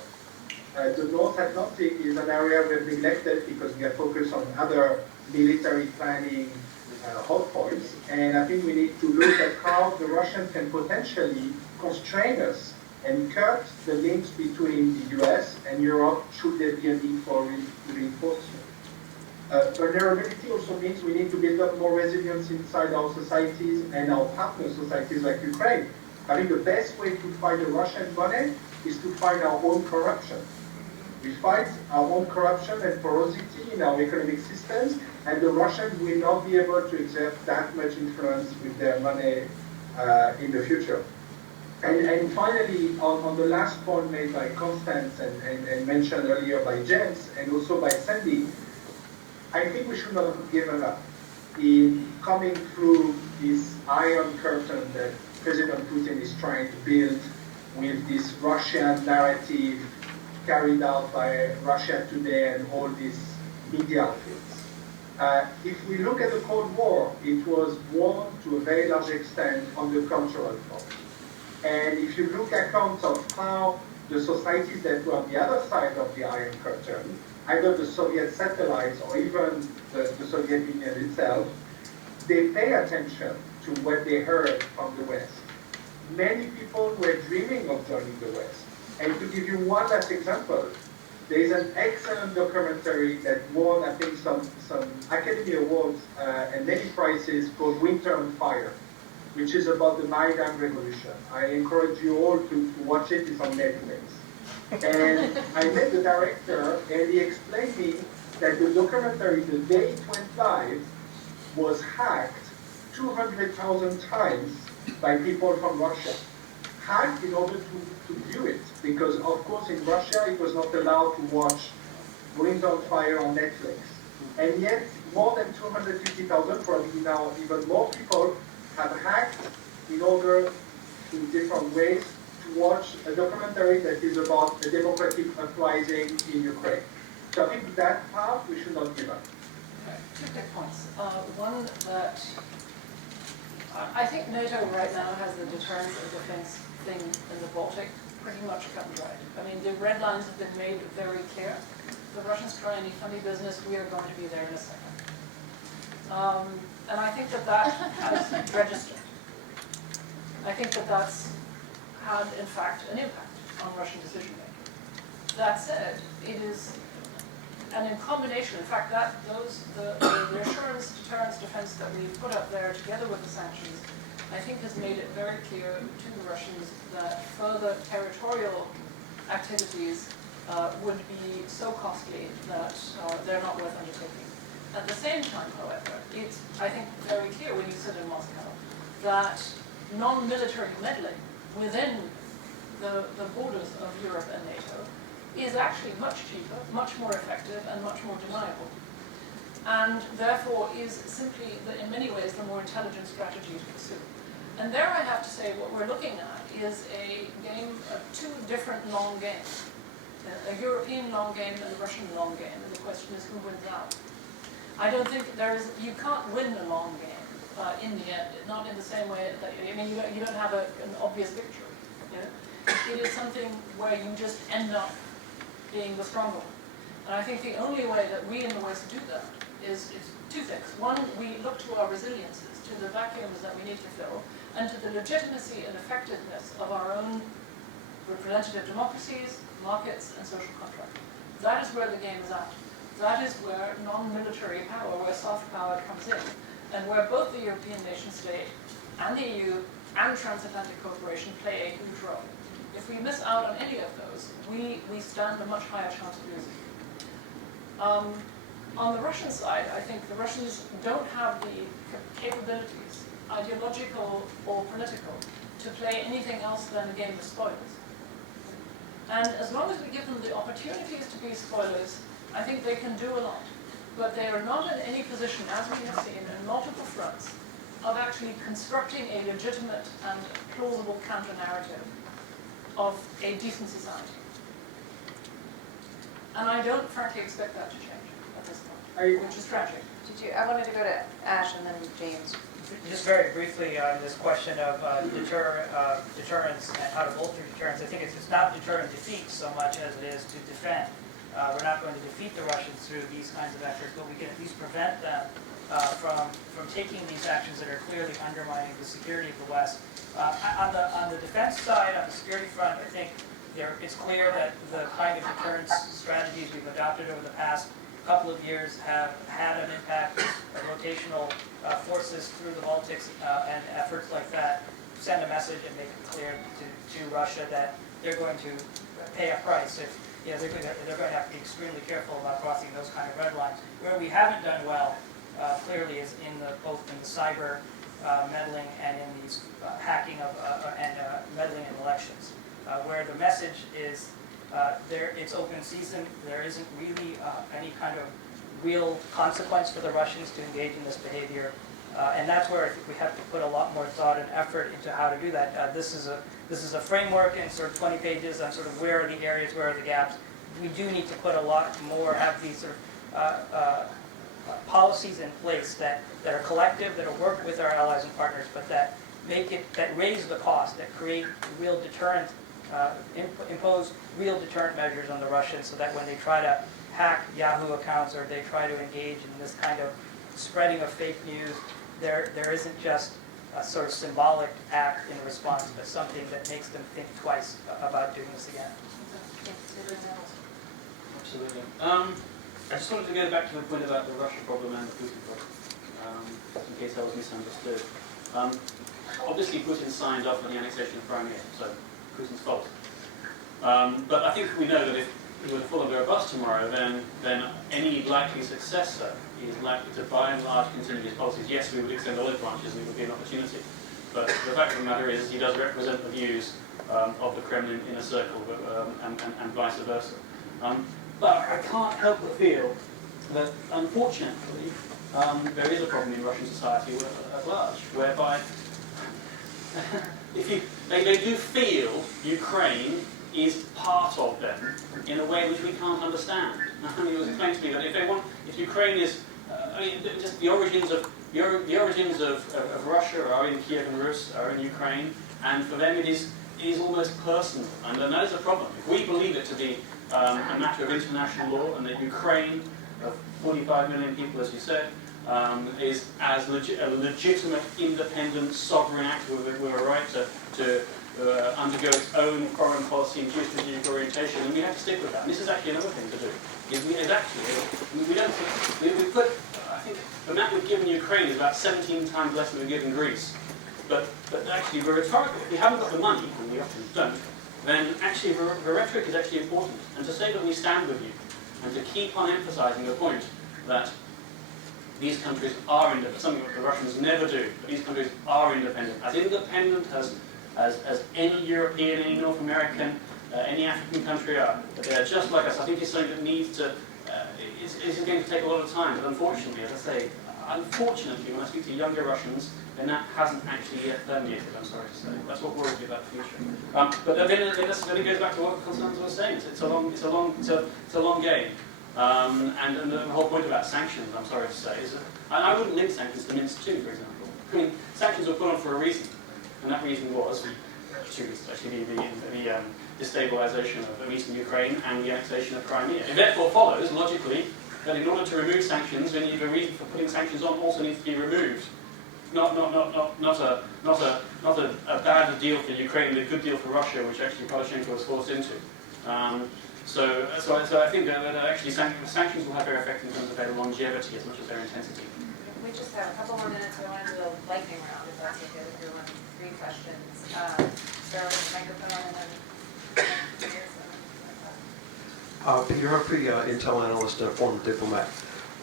The North Atlantic is an area we've neglected because we are focused on other military planning hot points. And I think we need to look at how the Russians can potentially constrain us and cut the links between the US and Europe should there be a need for reinforcement. Vulnerability also means we need to build up more resilience inside our societies and our partner societies like Ukraine. I think the best way to fight the Russian money is to fight our own corruption. We fight our own corruption and porosity in our economic systems, and the Russians will not be able to exert that much influence with their money in the future. And finally, on the last point made by Constance and mentioned earlier by James and also by Sandy, I think we should not have given up in coming through this iron curtain that President Putin is trying to build with this Russian narrative carried out by Russia Today and all these media outfits. If we look at the Cold War, it was won to a very large extent on the cultural front. And if you look at accounts of how the societies that were on the other side of the Iron Curtain, either the Soviet satellites or even the Soviet Union itself, they pay attention to what they heard from the West. Many people were dreaming of joining the West. And to give you one last example, there is an excellent documentary that won, I think, some Academy Awards and many prizes called Winter on Fire, which is about the Maidan Revolution. I encourage you all to watch it. It's on Netflix. And I met the director, and he explained me that the documentary, the day it went live, was hacked 200,000 times by people from Russia. Hacked in order to view it, because of course in Russia it was not allowed to watch Winter on Fire on Netflix. And yet more than 250,000, probably now even more people, have hacked in order, in different ways, to watch a documentary that is about the democratic uprising in Ukraine. So I think that part we should not give up. Two quick points. One that I think NATO right now has the deterrence and defense thing in the Baltic pretty much cut and dried. I mean, the red lines have been made very clear. If the Russians try any funny business, we are going to be there in a second. And I think that has registered. I think that that's had, in fact, an impact on Russian decision-making. That said, it is, and in combination, in fact, the assurance, deterrence, defense that we put up there together with the sanctions, I think has made it very clear to the Russians that further territorial activities would be so costly that they're not worth undertaking. At the same time, however, it's, I think, very clear when you sit in Moscow that non-military meddling within the borders of Europe and NATO is actually much cheaper, much more effective, and much more deniable. And therefore is simply, in many ways, the more intelligent strategy to pursue. And there I have to say what we're looking at is a game of two different long games. A European long game and a Russian long game, and the question is who wins out. I don't think you can't win a long game in the end, not in the same way that, I mean, you don't have an obvious victory. You know? It is something where you just end up being the stronger one. And I think the only way that we in the West do that is two things. One, we look to our resiliences, to the vacuums that we need to fill, and to the legitimacy and effectiveness of our own representative democracies, markets, and social contract. That is where the game is at. That is where non-military power, where soft power comes in, and where both the European nation state and the EU and transatlantic cooperation play a huge role. If we miss out on any of those, we stand a much higher chance of losing. On the Russian side, I think the Russians don't have the capabilities, ideological or political, to play anything else than a game of spoilers. And as long as we give them the opportunities to be spoilers, I think they can do a lot. But they are not in any position, as we have seen in multiple fronts, of actually constructing a legitimate and plausible counter-narrative of a decent society. And I don't frankly expect that to change at this point, which is tragic. I wanted to go to Ash and then James. Just very briefly on this question of deterrence and how to bolster deterrence, I think it's not deter and defeat so much as it is to defend. We're not going to defeat the Russians through these kinds of efforts, but we can at least prevent them from taking these actions that are clearly undermining the security of the West. On the defense side, on the security front, I think it's clear that the kind of deterrence strategies we've adopted over the past couple of years have had an impact. Rotational forces through the Baltics and efforts like that send a message and make it clear to Russia that they're going to pay a price. They're going to have to be extremely careful about crossing those kind of red lines. Where we haven't done well, clearly, is both in the cyber meddling and in these hacking and meddling in elections, where the message is it's open season. There isn't really any kind of real consequence for the Russians to engage in this behavior, and that's where I think we have to put a lot more thought and effort into how to do that. This is a framework in sort of 20 pages on sort of where are the areas, where are the gaps. We do need to put a lot more, have these sort of policies in place that are collective, that work with our allies and partners, but that raise the cost, that create real deterrent, impose real deterrent measures on the Russians, so that when they try to hack Yahoo accounts or they try to engage in this kind of spreading of fake news, there isn't just a sort of symbolic act in response, but something that makes them think twice about doing this again. Absolutely. I just wanted to go back to the point about the Russia problem and the Putin problem, in case I was misunderstood. Obviously, Putin signed off on the annexation of Crimea, so Putin's fault. But I think we know that if he were to follow their bus tomorrow, then any likely successor is likely to, by and large, continue his policies. Yes, we would extend olive branches and it would be an opportunity. But the fact of the matter is he does represent the views of the Kremlin in a circle, and vice versa. But I can't help but feel that, unfortunately, there is a problem in Russian society at large, whereby they do feel Ukraine is part of them in a way which we can't understand. I mean, it was explained to me that if Ukraine is, just the origins of Russia are in Kiev and Rus, are in Ukraine, and for them it is almost personal, and that is a problem. If we believe it to be a matter of international law, and that Ukraine, of 45 million people, as you said, is as a legitimate, independent, sovereign actor with a right to undergo its own foreign policy and geostrategic orientation, and we have to stick with that. And this is actually another thing to do. I think the amount we've given Ukraine is about 17 times less than we've given Greece. But actually, rhetorically, if we haven't got the money, and we often don't, then actually the rhetoric is actually important. And to say that we stand with you, and to keep on emphasizing the point that these countries are independent, something that the Russians never do, but these countries are independent as any European, any North American, any African country are. But they are just like us. I think it's something that needs to, is going to take a lot of time. But unfortunately, as I say, when I speak to younger Russians, then that hasn't actually yet permeated, I'm sorry to say. That's what worries me about the future. But then it goes back to what Constanza was saying. It's a long game. And the whole point about sanctions, I'm sorry to say, is that I wouldn't link sanctions to Minsk II, for example. I mean, sanctions were put on for a reason. And that reason was actually the destabilization of eastern Ukraine and the annexation of Crimea. It therefore follows, logically, that in order to remove sanctions, then the reason for putting sanctions on also needs to be removed. Not a bad deal for Ukraine, but a good deal for Russia, which actually Poroshenko was forced into. So I think that actually sanctions will have their effect in terms of their longevity as much as their intensity. We just have a couple more minutes. We want to do a lightning round, if that's okay with everyone. 3 questions. Start with the microphone and then. Peter Humphrey, Intel analyst and a former diplomat.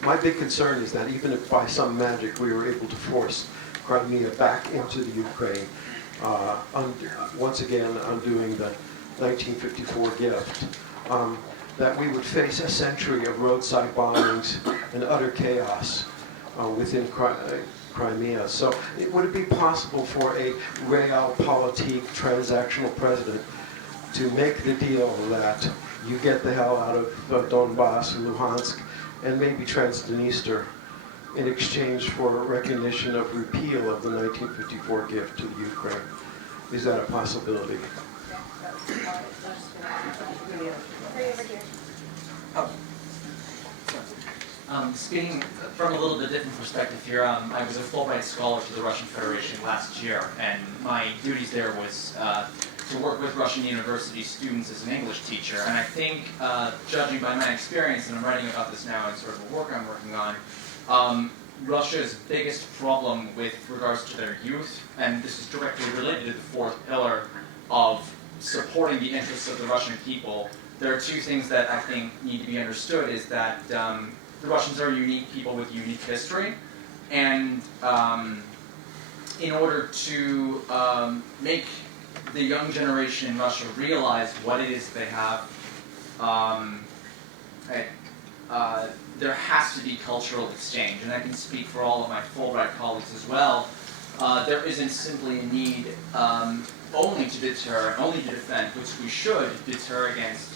My big concern is that even if by some magic we were able to force Crimea back into the Ukraine, once again undoing the 1954 gift, that we would face a century of roadside bombings and utter chaos within Crimea. So would it be possible for a realpolitik transactional president to make the deal that you get the hell out of Donbass and Luhansk and maybe Transnistria in exchange for recognition of repeal of the 1954 gift to the Ukraine? Is that a possibility? Speaking from a little bit different perspective here, I was a Fulbright scholar to the Russian Federation last year, and my duties there was to work with Russian university students as an English teacher. And I think, judging by my experience, and I'm writing about this now in sort of a work I'm working on, Russia's biggest problem with regards to their youth, and this is directly related to the 4th pillar of supporting the interests of the Russian people, there are 2 things that I think need to be understood, is that the Russians are unique people with unique history, and in order to make the young generation in Russia realize what it is they have, there has to be cultural exchange, and I can speak for all of my Fulbright colleagues as well. There isn't simply a need only to deter, only to defend, which we should deter against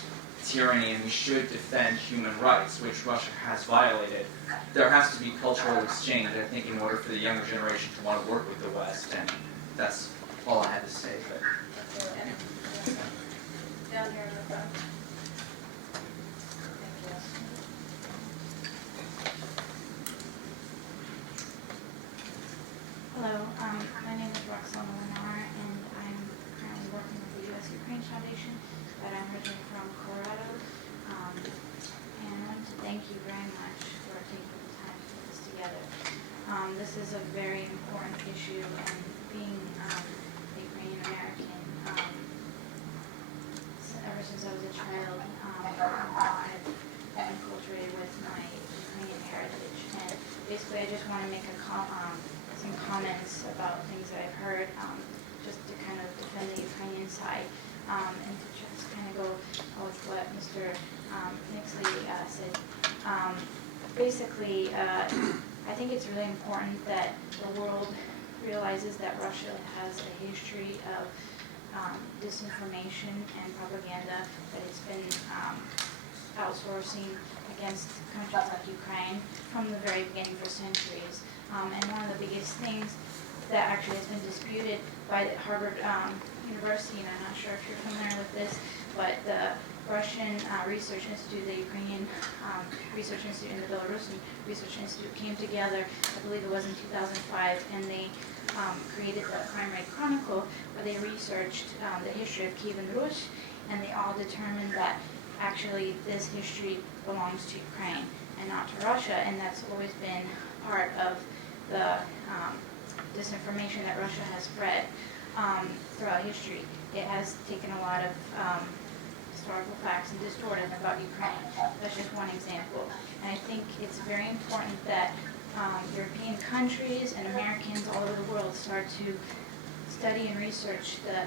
tyranny, and we should defend human rights, which Russia has violated. There has to be cultural exchange, I think, in order for the younger generation to want to work with the West, and that's all I had to say. But down here in the front. Hello, my name is Roxana Lenar, and I'm currently working with the U.S.-Ukraine Foundation, but I'm originally from Colorado. And I wanted to thank you very much for taking the time to put this together. This is a very important issue, and being Ukrainian American, ever since I was a child, I've been enculturated with my Ukrainian heritage. And basically, I just want to make some comments about things that I've heard, just to kind of defend the Ukrainian side, and to just kind of go with what Mr. Nixley said. Basically, I think it's really important that the world realizes that Russia has a history of disinformation and propaganda that it's been outsourcing against countries like Ukraine from the very beginning for centuries. And one of the biggest things that actually has been disputed by Harvard University, and I'm not sure if you're familiar with this, but the Russian Research Institute, the Ukrainian Research Institute, and the Belarusian Research Institute came together, I believe it was in 2005, and they created the Crime Rate Chronicle, where they researched the history of Kiev and Rus, and they all determined that actually this history belongs to Ukraine and not to Russia, and that's always been part of the disinformation that Russia has spread throughout history. It has taken a lot of historical facts and distorted them about Ukraine. That's just one example. And I think it's very important that European countries and Americans all over the world start to study and research the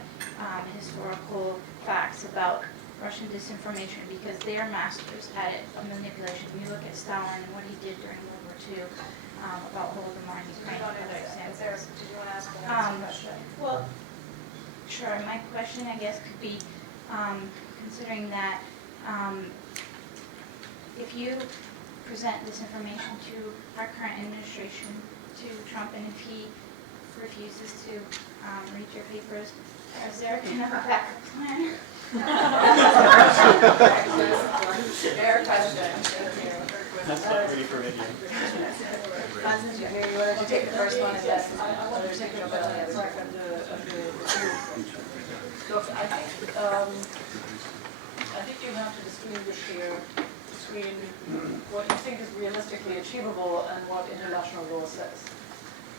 historical facts about Russian disinformation, because they are masters at it, of manipulation. When you look at Stalin and what he did during World War II, about Holodomor and Ukraine and other examples. Did you want to ask another question? Well, sure. My question, I guess, could be, considering that if you present this information to our current administration, to Trump, and if he refuses to read your papers, is there kind of a backup plan? Fair question. That's not really for video. Constance, you wanted to take the first one, and then I want to take a second look, I think you have to distinguish here between what you think is realistically achievable and what international law says.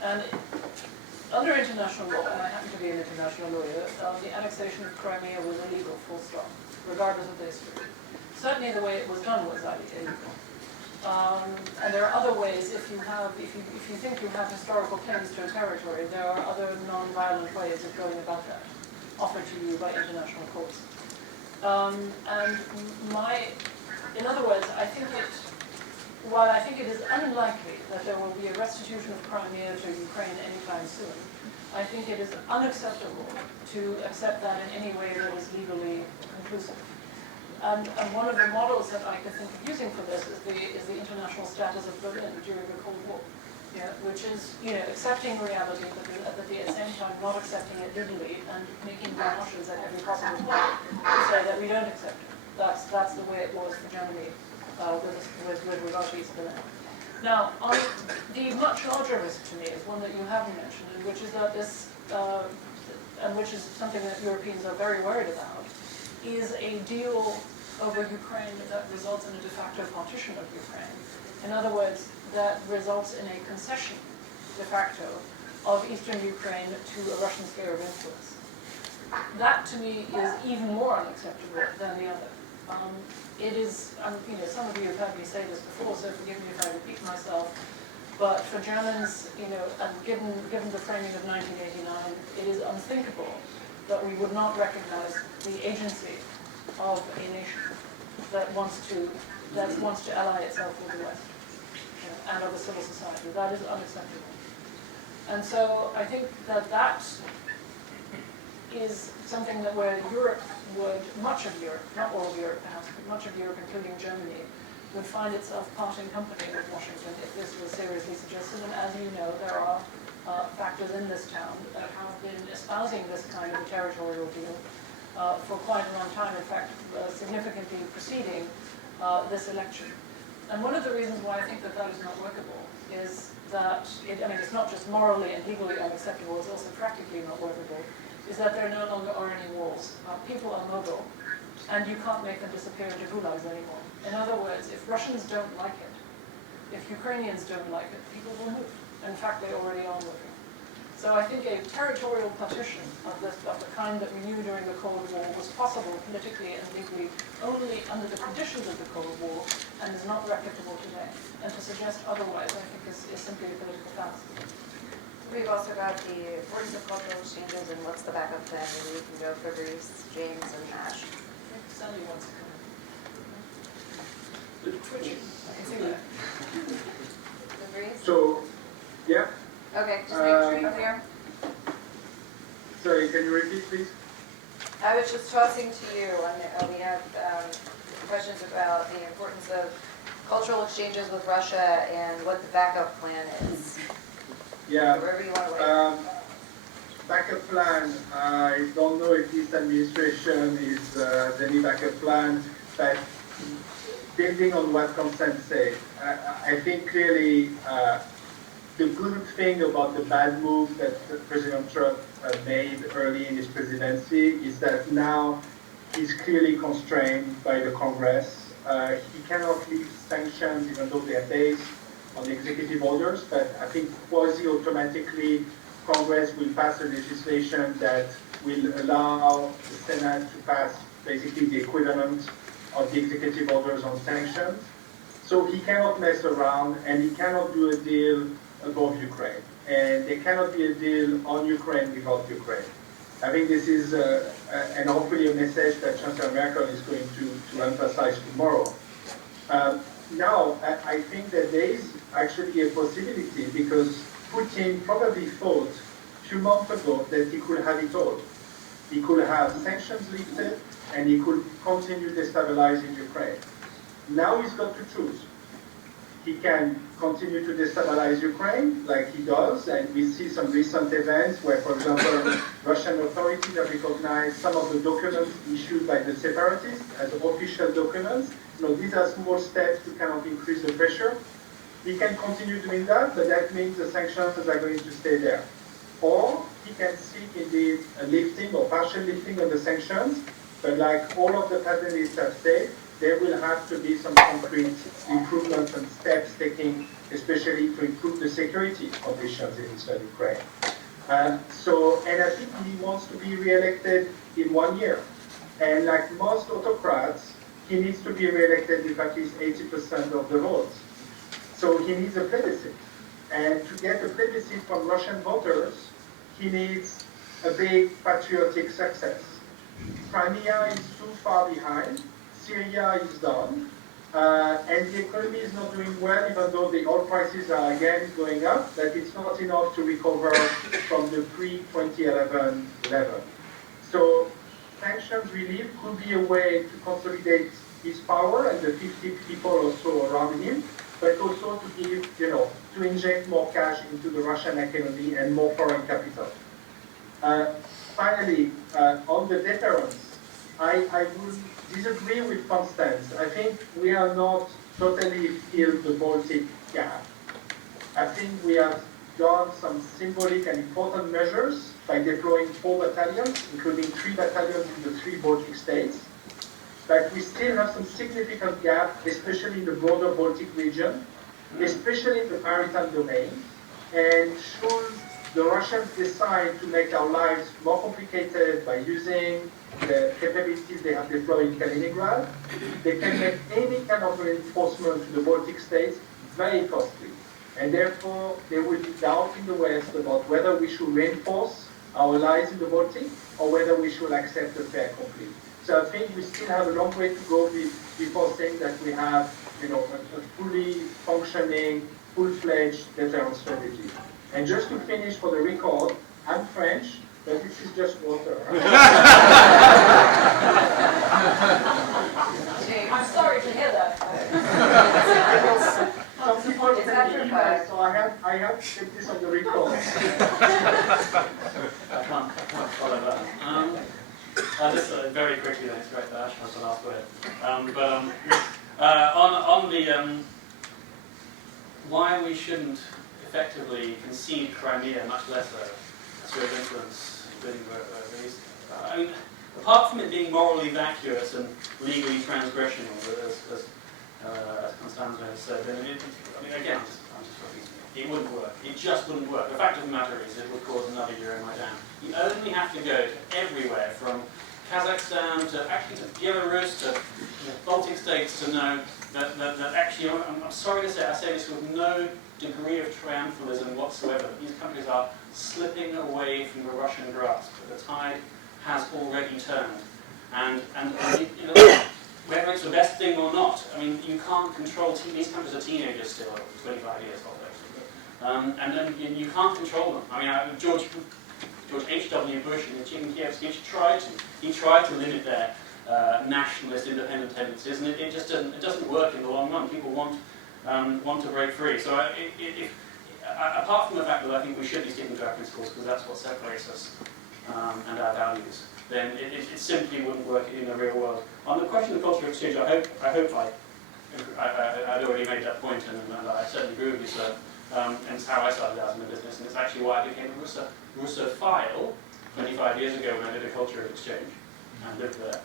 And under international law, and I happen to be an international lawyer, the annexation of Crimea was illegal, full stop, regardless of the history. Certainly the way it was done was illegal. And there are other ways, if you think you have historical claims to a territory, there are other non-violent ways of going about that, offered to you by international courts. In other words, while I think it is unlikely that there will be a restitution of Crimea to Ukraine anytime soon, I think it is unacceptable to accept that in any way that is legally conclusive. And one of the models that I could think of using for this is the international status of Berlin during the Cold War, which is accepting reality, but at the same time not accepting it legally and making demarches at every possible point to say that we don't accept it. That's the way it was for Germany with regard to East Berlin. Now, the much larger risk to me is one that you haven't mentioned, which is that and which is something that Europeans are very worried about, is a deal over Ukraine that results in a de facto partition of Ukraine. In other words, that results in a concession, de facto, of eastern Ukraine to a Russian sphere of influence. That, to me, is even more unacceptable than the other. It is, some of you have heard me say this before, so forgive me if I repeat myself, but for Germans, and given the framing of 1989, it is unthinkable that we would not recognize the agency of a nation that wants to ally itself with the West, and of a civil society. That is unacceptable. And so I think that is something that where Europe would, much of Europe, not all of Europe perhaps, but much of Europe, including Germany, would find itself parting company with Washington if this was seriously suggested. And as you know, there are factors in this town that have been espousing this kind of a territorial deal for quite a long time, in fact, significantly preceding this election. And one of the reasons why I think that is not workable is that, it's not just morally and legally unacceptable, it's also practically not workable, is that there no longer are any walls. People are mobile, and you can't make them disappear into gulags anymore. In other words, if Russians don't like it, if Ukrainians don't like it, people will move. In fact, they already are moving. So I think a territorial partition of the kind that we knew during the Cold War was possible politically and legally only under the conditions of the Cold War and is not replicable today. And to suggest otherwise, I think, is simply a political fallacy. We've also got the importance of cultural exchanges and what's the backup plan. Maybe we can go for Bruce, James, and Ash. Sally wants to come. The twitching. I can see that. Bruce? So, yeah. Okay, just make sure you're clear. Sorry, can you repeat, please? I was just tossing to you, and we have questions about the importance of cultural exchanges with Russia and what the backup plan is. Yeah. Wherever you want to wait. Backup plan. I don't know if this administration is any backup plan, but building on what Constance said, I think clearly the good thing about the bad move that President Trump made early in his presidency is that now he's clearly constrained by the Congress. He cannot lift sanctions even though they are based on the executive orders, but I think quasi-automatically Congress will pass a legislation that will allow the Senate to pass basically the equivalent of the executive orders on sanctions. So he cannot mess around, and he cannot do a deal above Ukraine. And there cannot be a deal on Ukraine without Ukraine. I think this is, and hopefully a message that Chancellor Merkel is going to emphasize tomorrow. Now, I think that there is actually a possibility because Putin probably thought a few months ago that he could have it all. He could have sanctions lifted and he could continue destabilizing Ukraine. Now he's got to choose. he can continue to destabilize Ukraine like he does, and we see some recent events where, for example, Russian authorities have recognized some of the documents issued by the separatists as official documents. These are small steps to kind of increase the pressure. He can continue doing that, but that means the sanctions are going to stay there. Or he can seek indeed a lifting or partial lifting of the sanctions, but like all of the panelists have said, there will have to be some concrete improvements and steps taken, especially to improve the security conditions in eastern Ukraine. And I think he wants to be re-elected in 1 year. And like most autocrats, he needs to be re-elected with at least 80% of the votes. So he needs a plebiscite. And to get a plebiscite from Russian voters, he needs a big patriotic success. Crimea is too far behind. Syria is done. And the economy is not doing well, even though the oil prices are again going up, but it's not enough to recover from the pre-2011 level. So sanctions relief could be a way to consolidate his power and the 50 people or so around him, but also to give, to inject more cash into the Russian economy and more foreign capital. Finally, on the deterrence, I would disagree with Constance. I think we are not totally filled the Baltic gap. I think we have done some symbolic and important measures by deploying 4 battalions, including 3 battalions in the 3 Baltic states. But we still have some significant gap, especially in the broader Baltic region, especially in the maritime domain. And should the Russians decide to make our lives more complicated by using the capabilities they have deployed in Kaliningrad, they can make any kind of reinforcement to the Baltic states very costly. And therefore, there will be doubt in the West about whether we should reinforce our allies in the Baltic or whether we should accept a fait accompli. So I think we still have a long way to go before saying that we have a fully functioning, full-fledged deterrence strategy. And just to finish for the record, I'm French, but this is just water. I'm sorry to hear that. Some people send me emails, so I have to take this on the record. I can't follow that. Just very quickly, then, it's great that Ash has the last word. On the why we shouldn't effectively concede Crimea, much less a sphere of influence within I mean, apart from it being morally vacuous and legally transgressional, as Constanza has said, then again, I'm just repeating it. It wouldn't work. It just wouldn't work. The fact of the matter is, it would cause another Euromaidan. You only have to go to everywhere, from Kazakhstan to actually to Belarus to Baltic states, to know that actually, I'm sorry to say, I say this with no degree of triumphalism whatsoever. These countries are slipping away from the Russian grasp. The tide has already turned. And whether it's the best thing or not, I mean, you can't control, these countries are teenagers still, 25 years old actually. And then you can't control them. I mean, George H.W. Bush in Kiev's speech tried to limit their nationalist, independent tendencies, and it just doesn't work in the long run. People want to break free. So apart from the fact that I think we should be sticking to our principles because that's what separates us and our values, then it simply wouldn't work in the real world. On the question of cultural exchange, I hope I'd already made that point, and I certainly agree with you, sir. And it's how I started out in the business, and it's actually why I became a Russophile 25 years ago when I did a cultural exchange and lived there.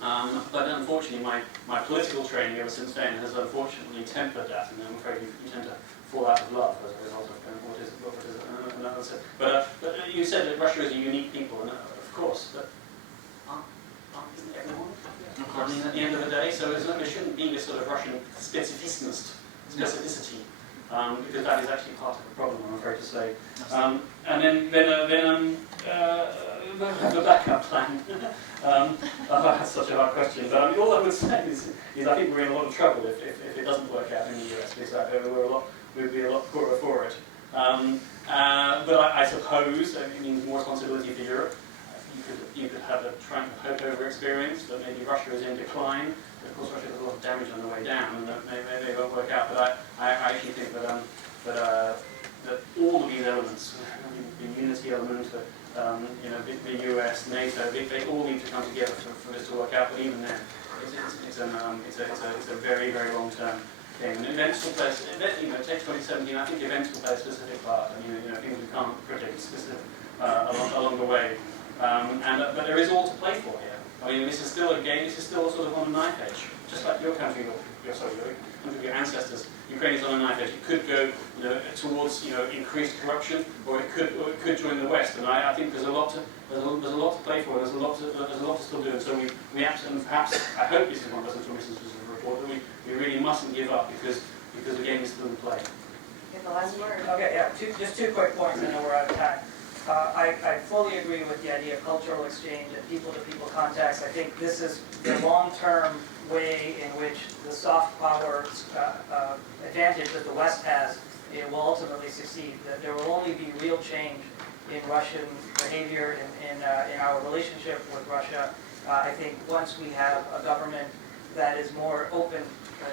But unfortunately, my political training ever since then has unfortunately tempered that, and I'm afraid you tend to fall out of love as a result of what is another set. But you said that Russia is a unique people, and of course, but isn't everyone? I mean, at the end of the day, so there shouldn't be this sort of Russian specificity, because that is actually part of the problem, I'm afraid to say. And then the backup plan. That's such a hard question. But I mean, all I would say is I think we're in a lot of trouble if it doesn't work out in the US, because we'd be a lot poorer for it. But I suppose it means more responsibility for Europe. you could have a hope over experience that maybe Russia is in decline. Of course, Russia has a lot of damage on the way down, and that may won't work out. But I actually think that all of these elements, the unity element, the US, NATO, they all need to come together for this to work out. But even then, it's a very, very long term game. And events will play, take 2017. I think events will play a specific part. I mean, things we can't predict specific along the way. But there is all to play for here. I mean, this is still a game. This is still sort of on a knife edge, just like your country, your country of your ancestors. Ukraine is on a knife edge. It could go, towards increased corruption, or it could join the West. And I think there's a lot to play for. There's a lot to still do. And so we absolutely, perhaps I hope this is one doesn't from this report, that we really mustn't give up because the game is still in play. Get the last word. Okay, yeah, just two quick points, and then we're out of time. I fully agree with the idea of cultural exchange and people-to-people contacts. I think this is the long-term way in which the soft power advantage that the West has will ultimately succeed. That there will only be real change in Russian behavior, in our relationship with Russia. I think once we have a government that is more open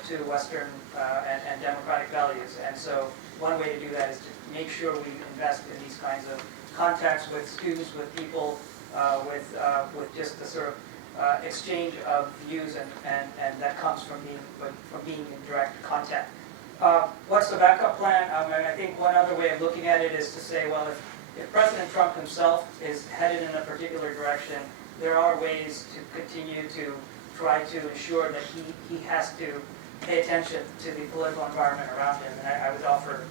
to Western and democratic values. And so one way to do that is to make sure we invest in these kinds of contacts with students, with people, with just the sort of exchange of views, and that comes from being in direct contact. What's the backup plan? I think one other way of looking at it is to say, well, if President Trump himself is headed in a particular direction, there are ways to continue to try to ensure that he has to pay attention to the political environment around him. And I would offer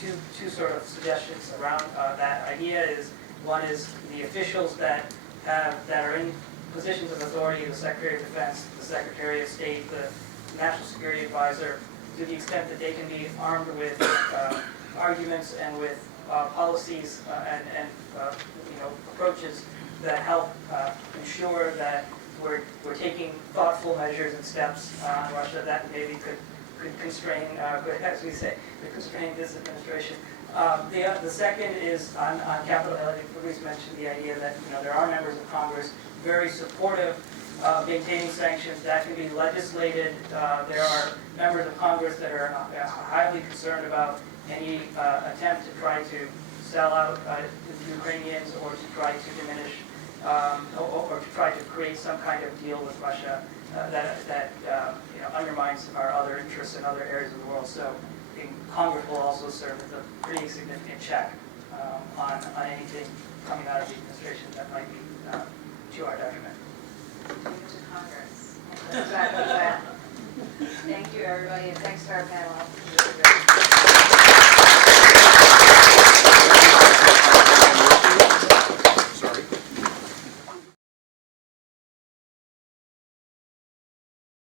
two sort of suggestions around that idea. One is the officials that are in positions of authority, the Secretary of Defense, the Secretary of State, the National Security Advisor, to the extent that they can be armed with arguments and with policies and approaches that help ensure that we're taking thoughtful measures and steps on Russia that maybe could constrain, as we say, constrain this administration. The second is on Capitol Hill. I think Louise mentioned the idea that there are members of Congress very supportive of maintaining sanctions. That can be legislated. There are members of Congress that are highly concerned about any attempt to try to sell out the Ukrainians or to try to diminish or to try to create some kind of deal with Russia that undermines our other interests in other areas of the world. So I think Congress will also serve as a pretty significant check on anything coming out of the administration that might be to our detriment. To Congress. Exactly that. Thank you, everybody, and thanks to our panel.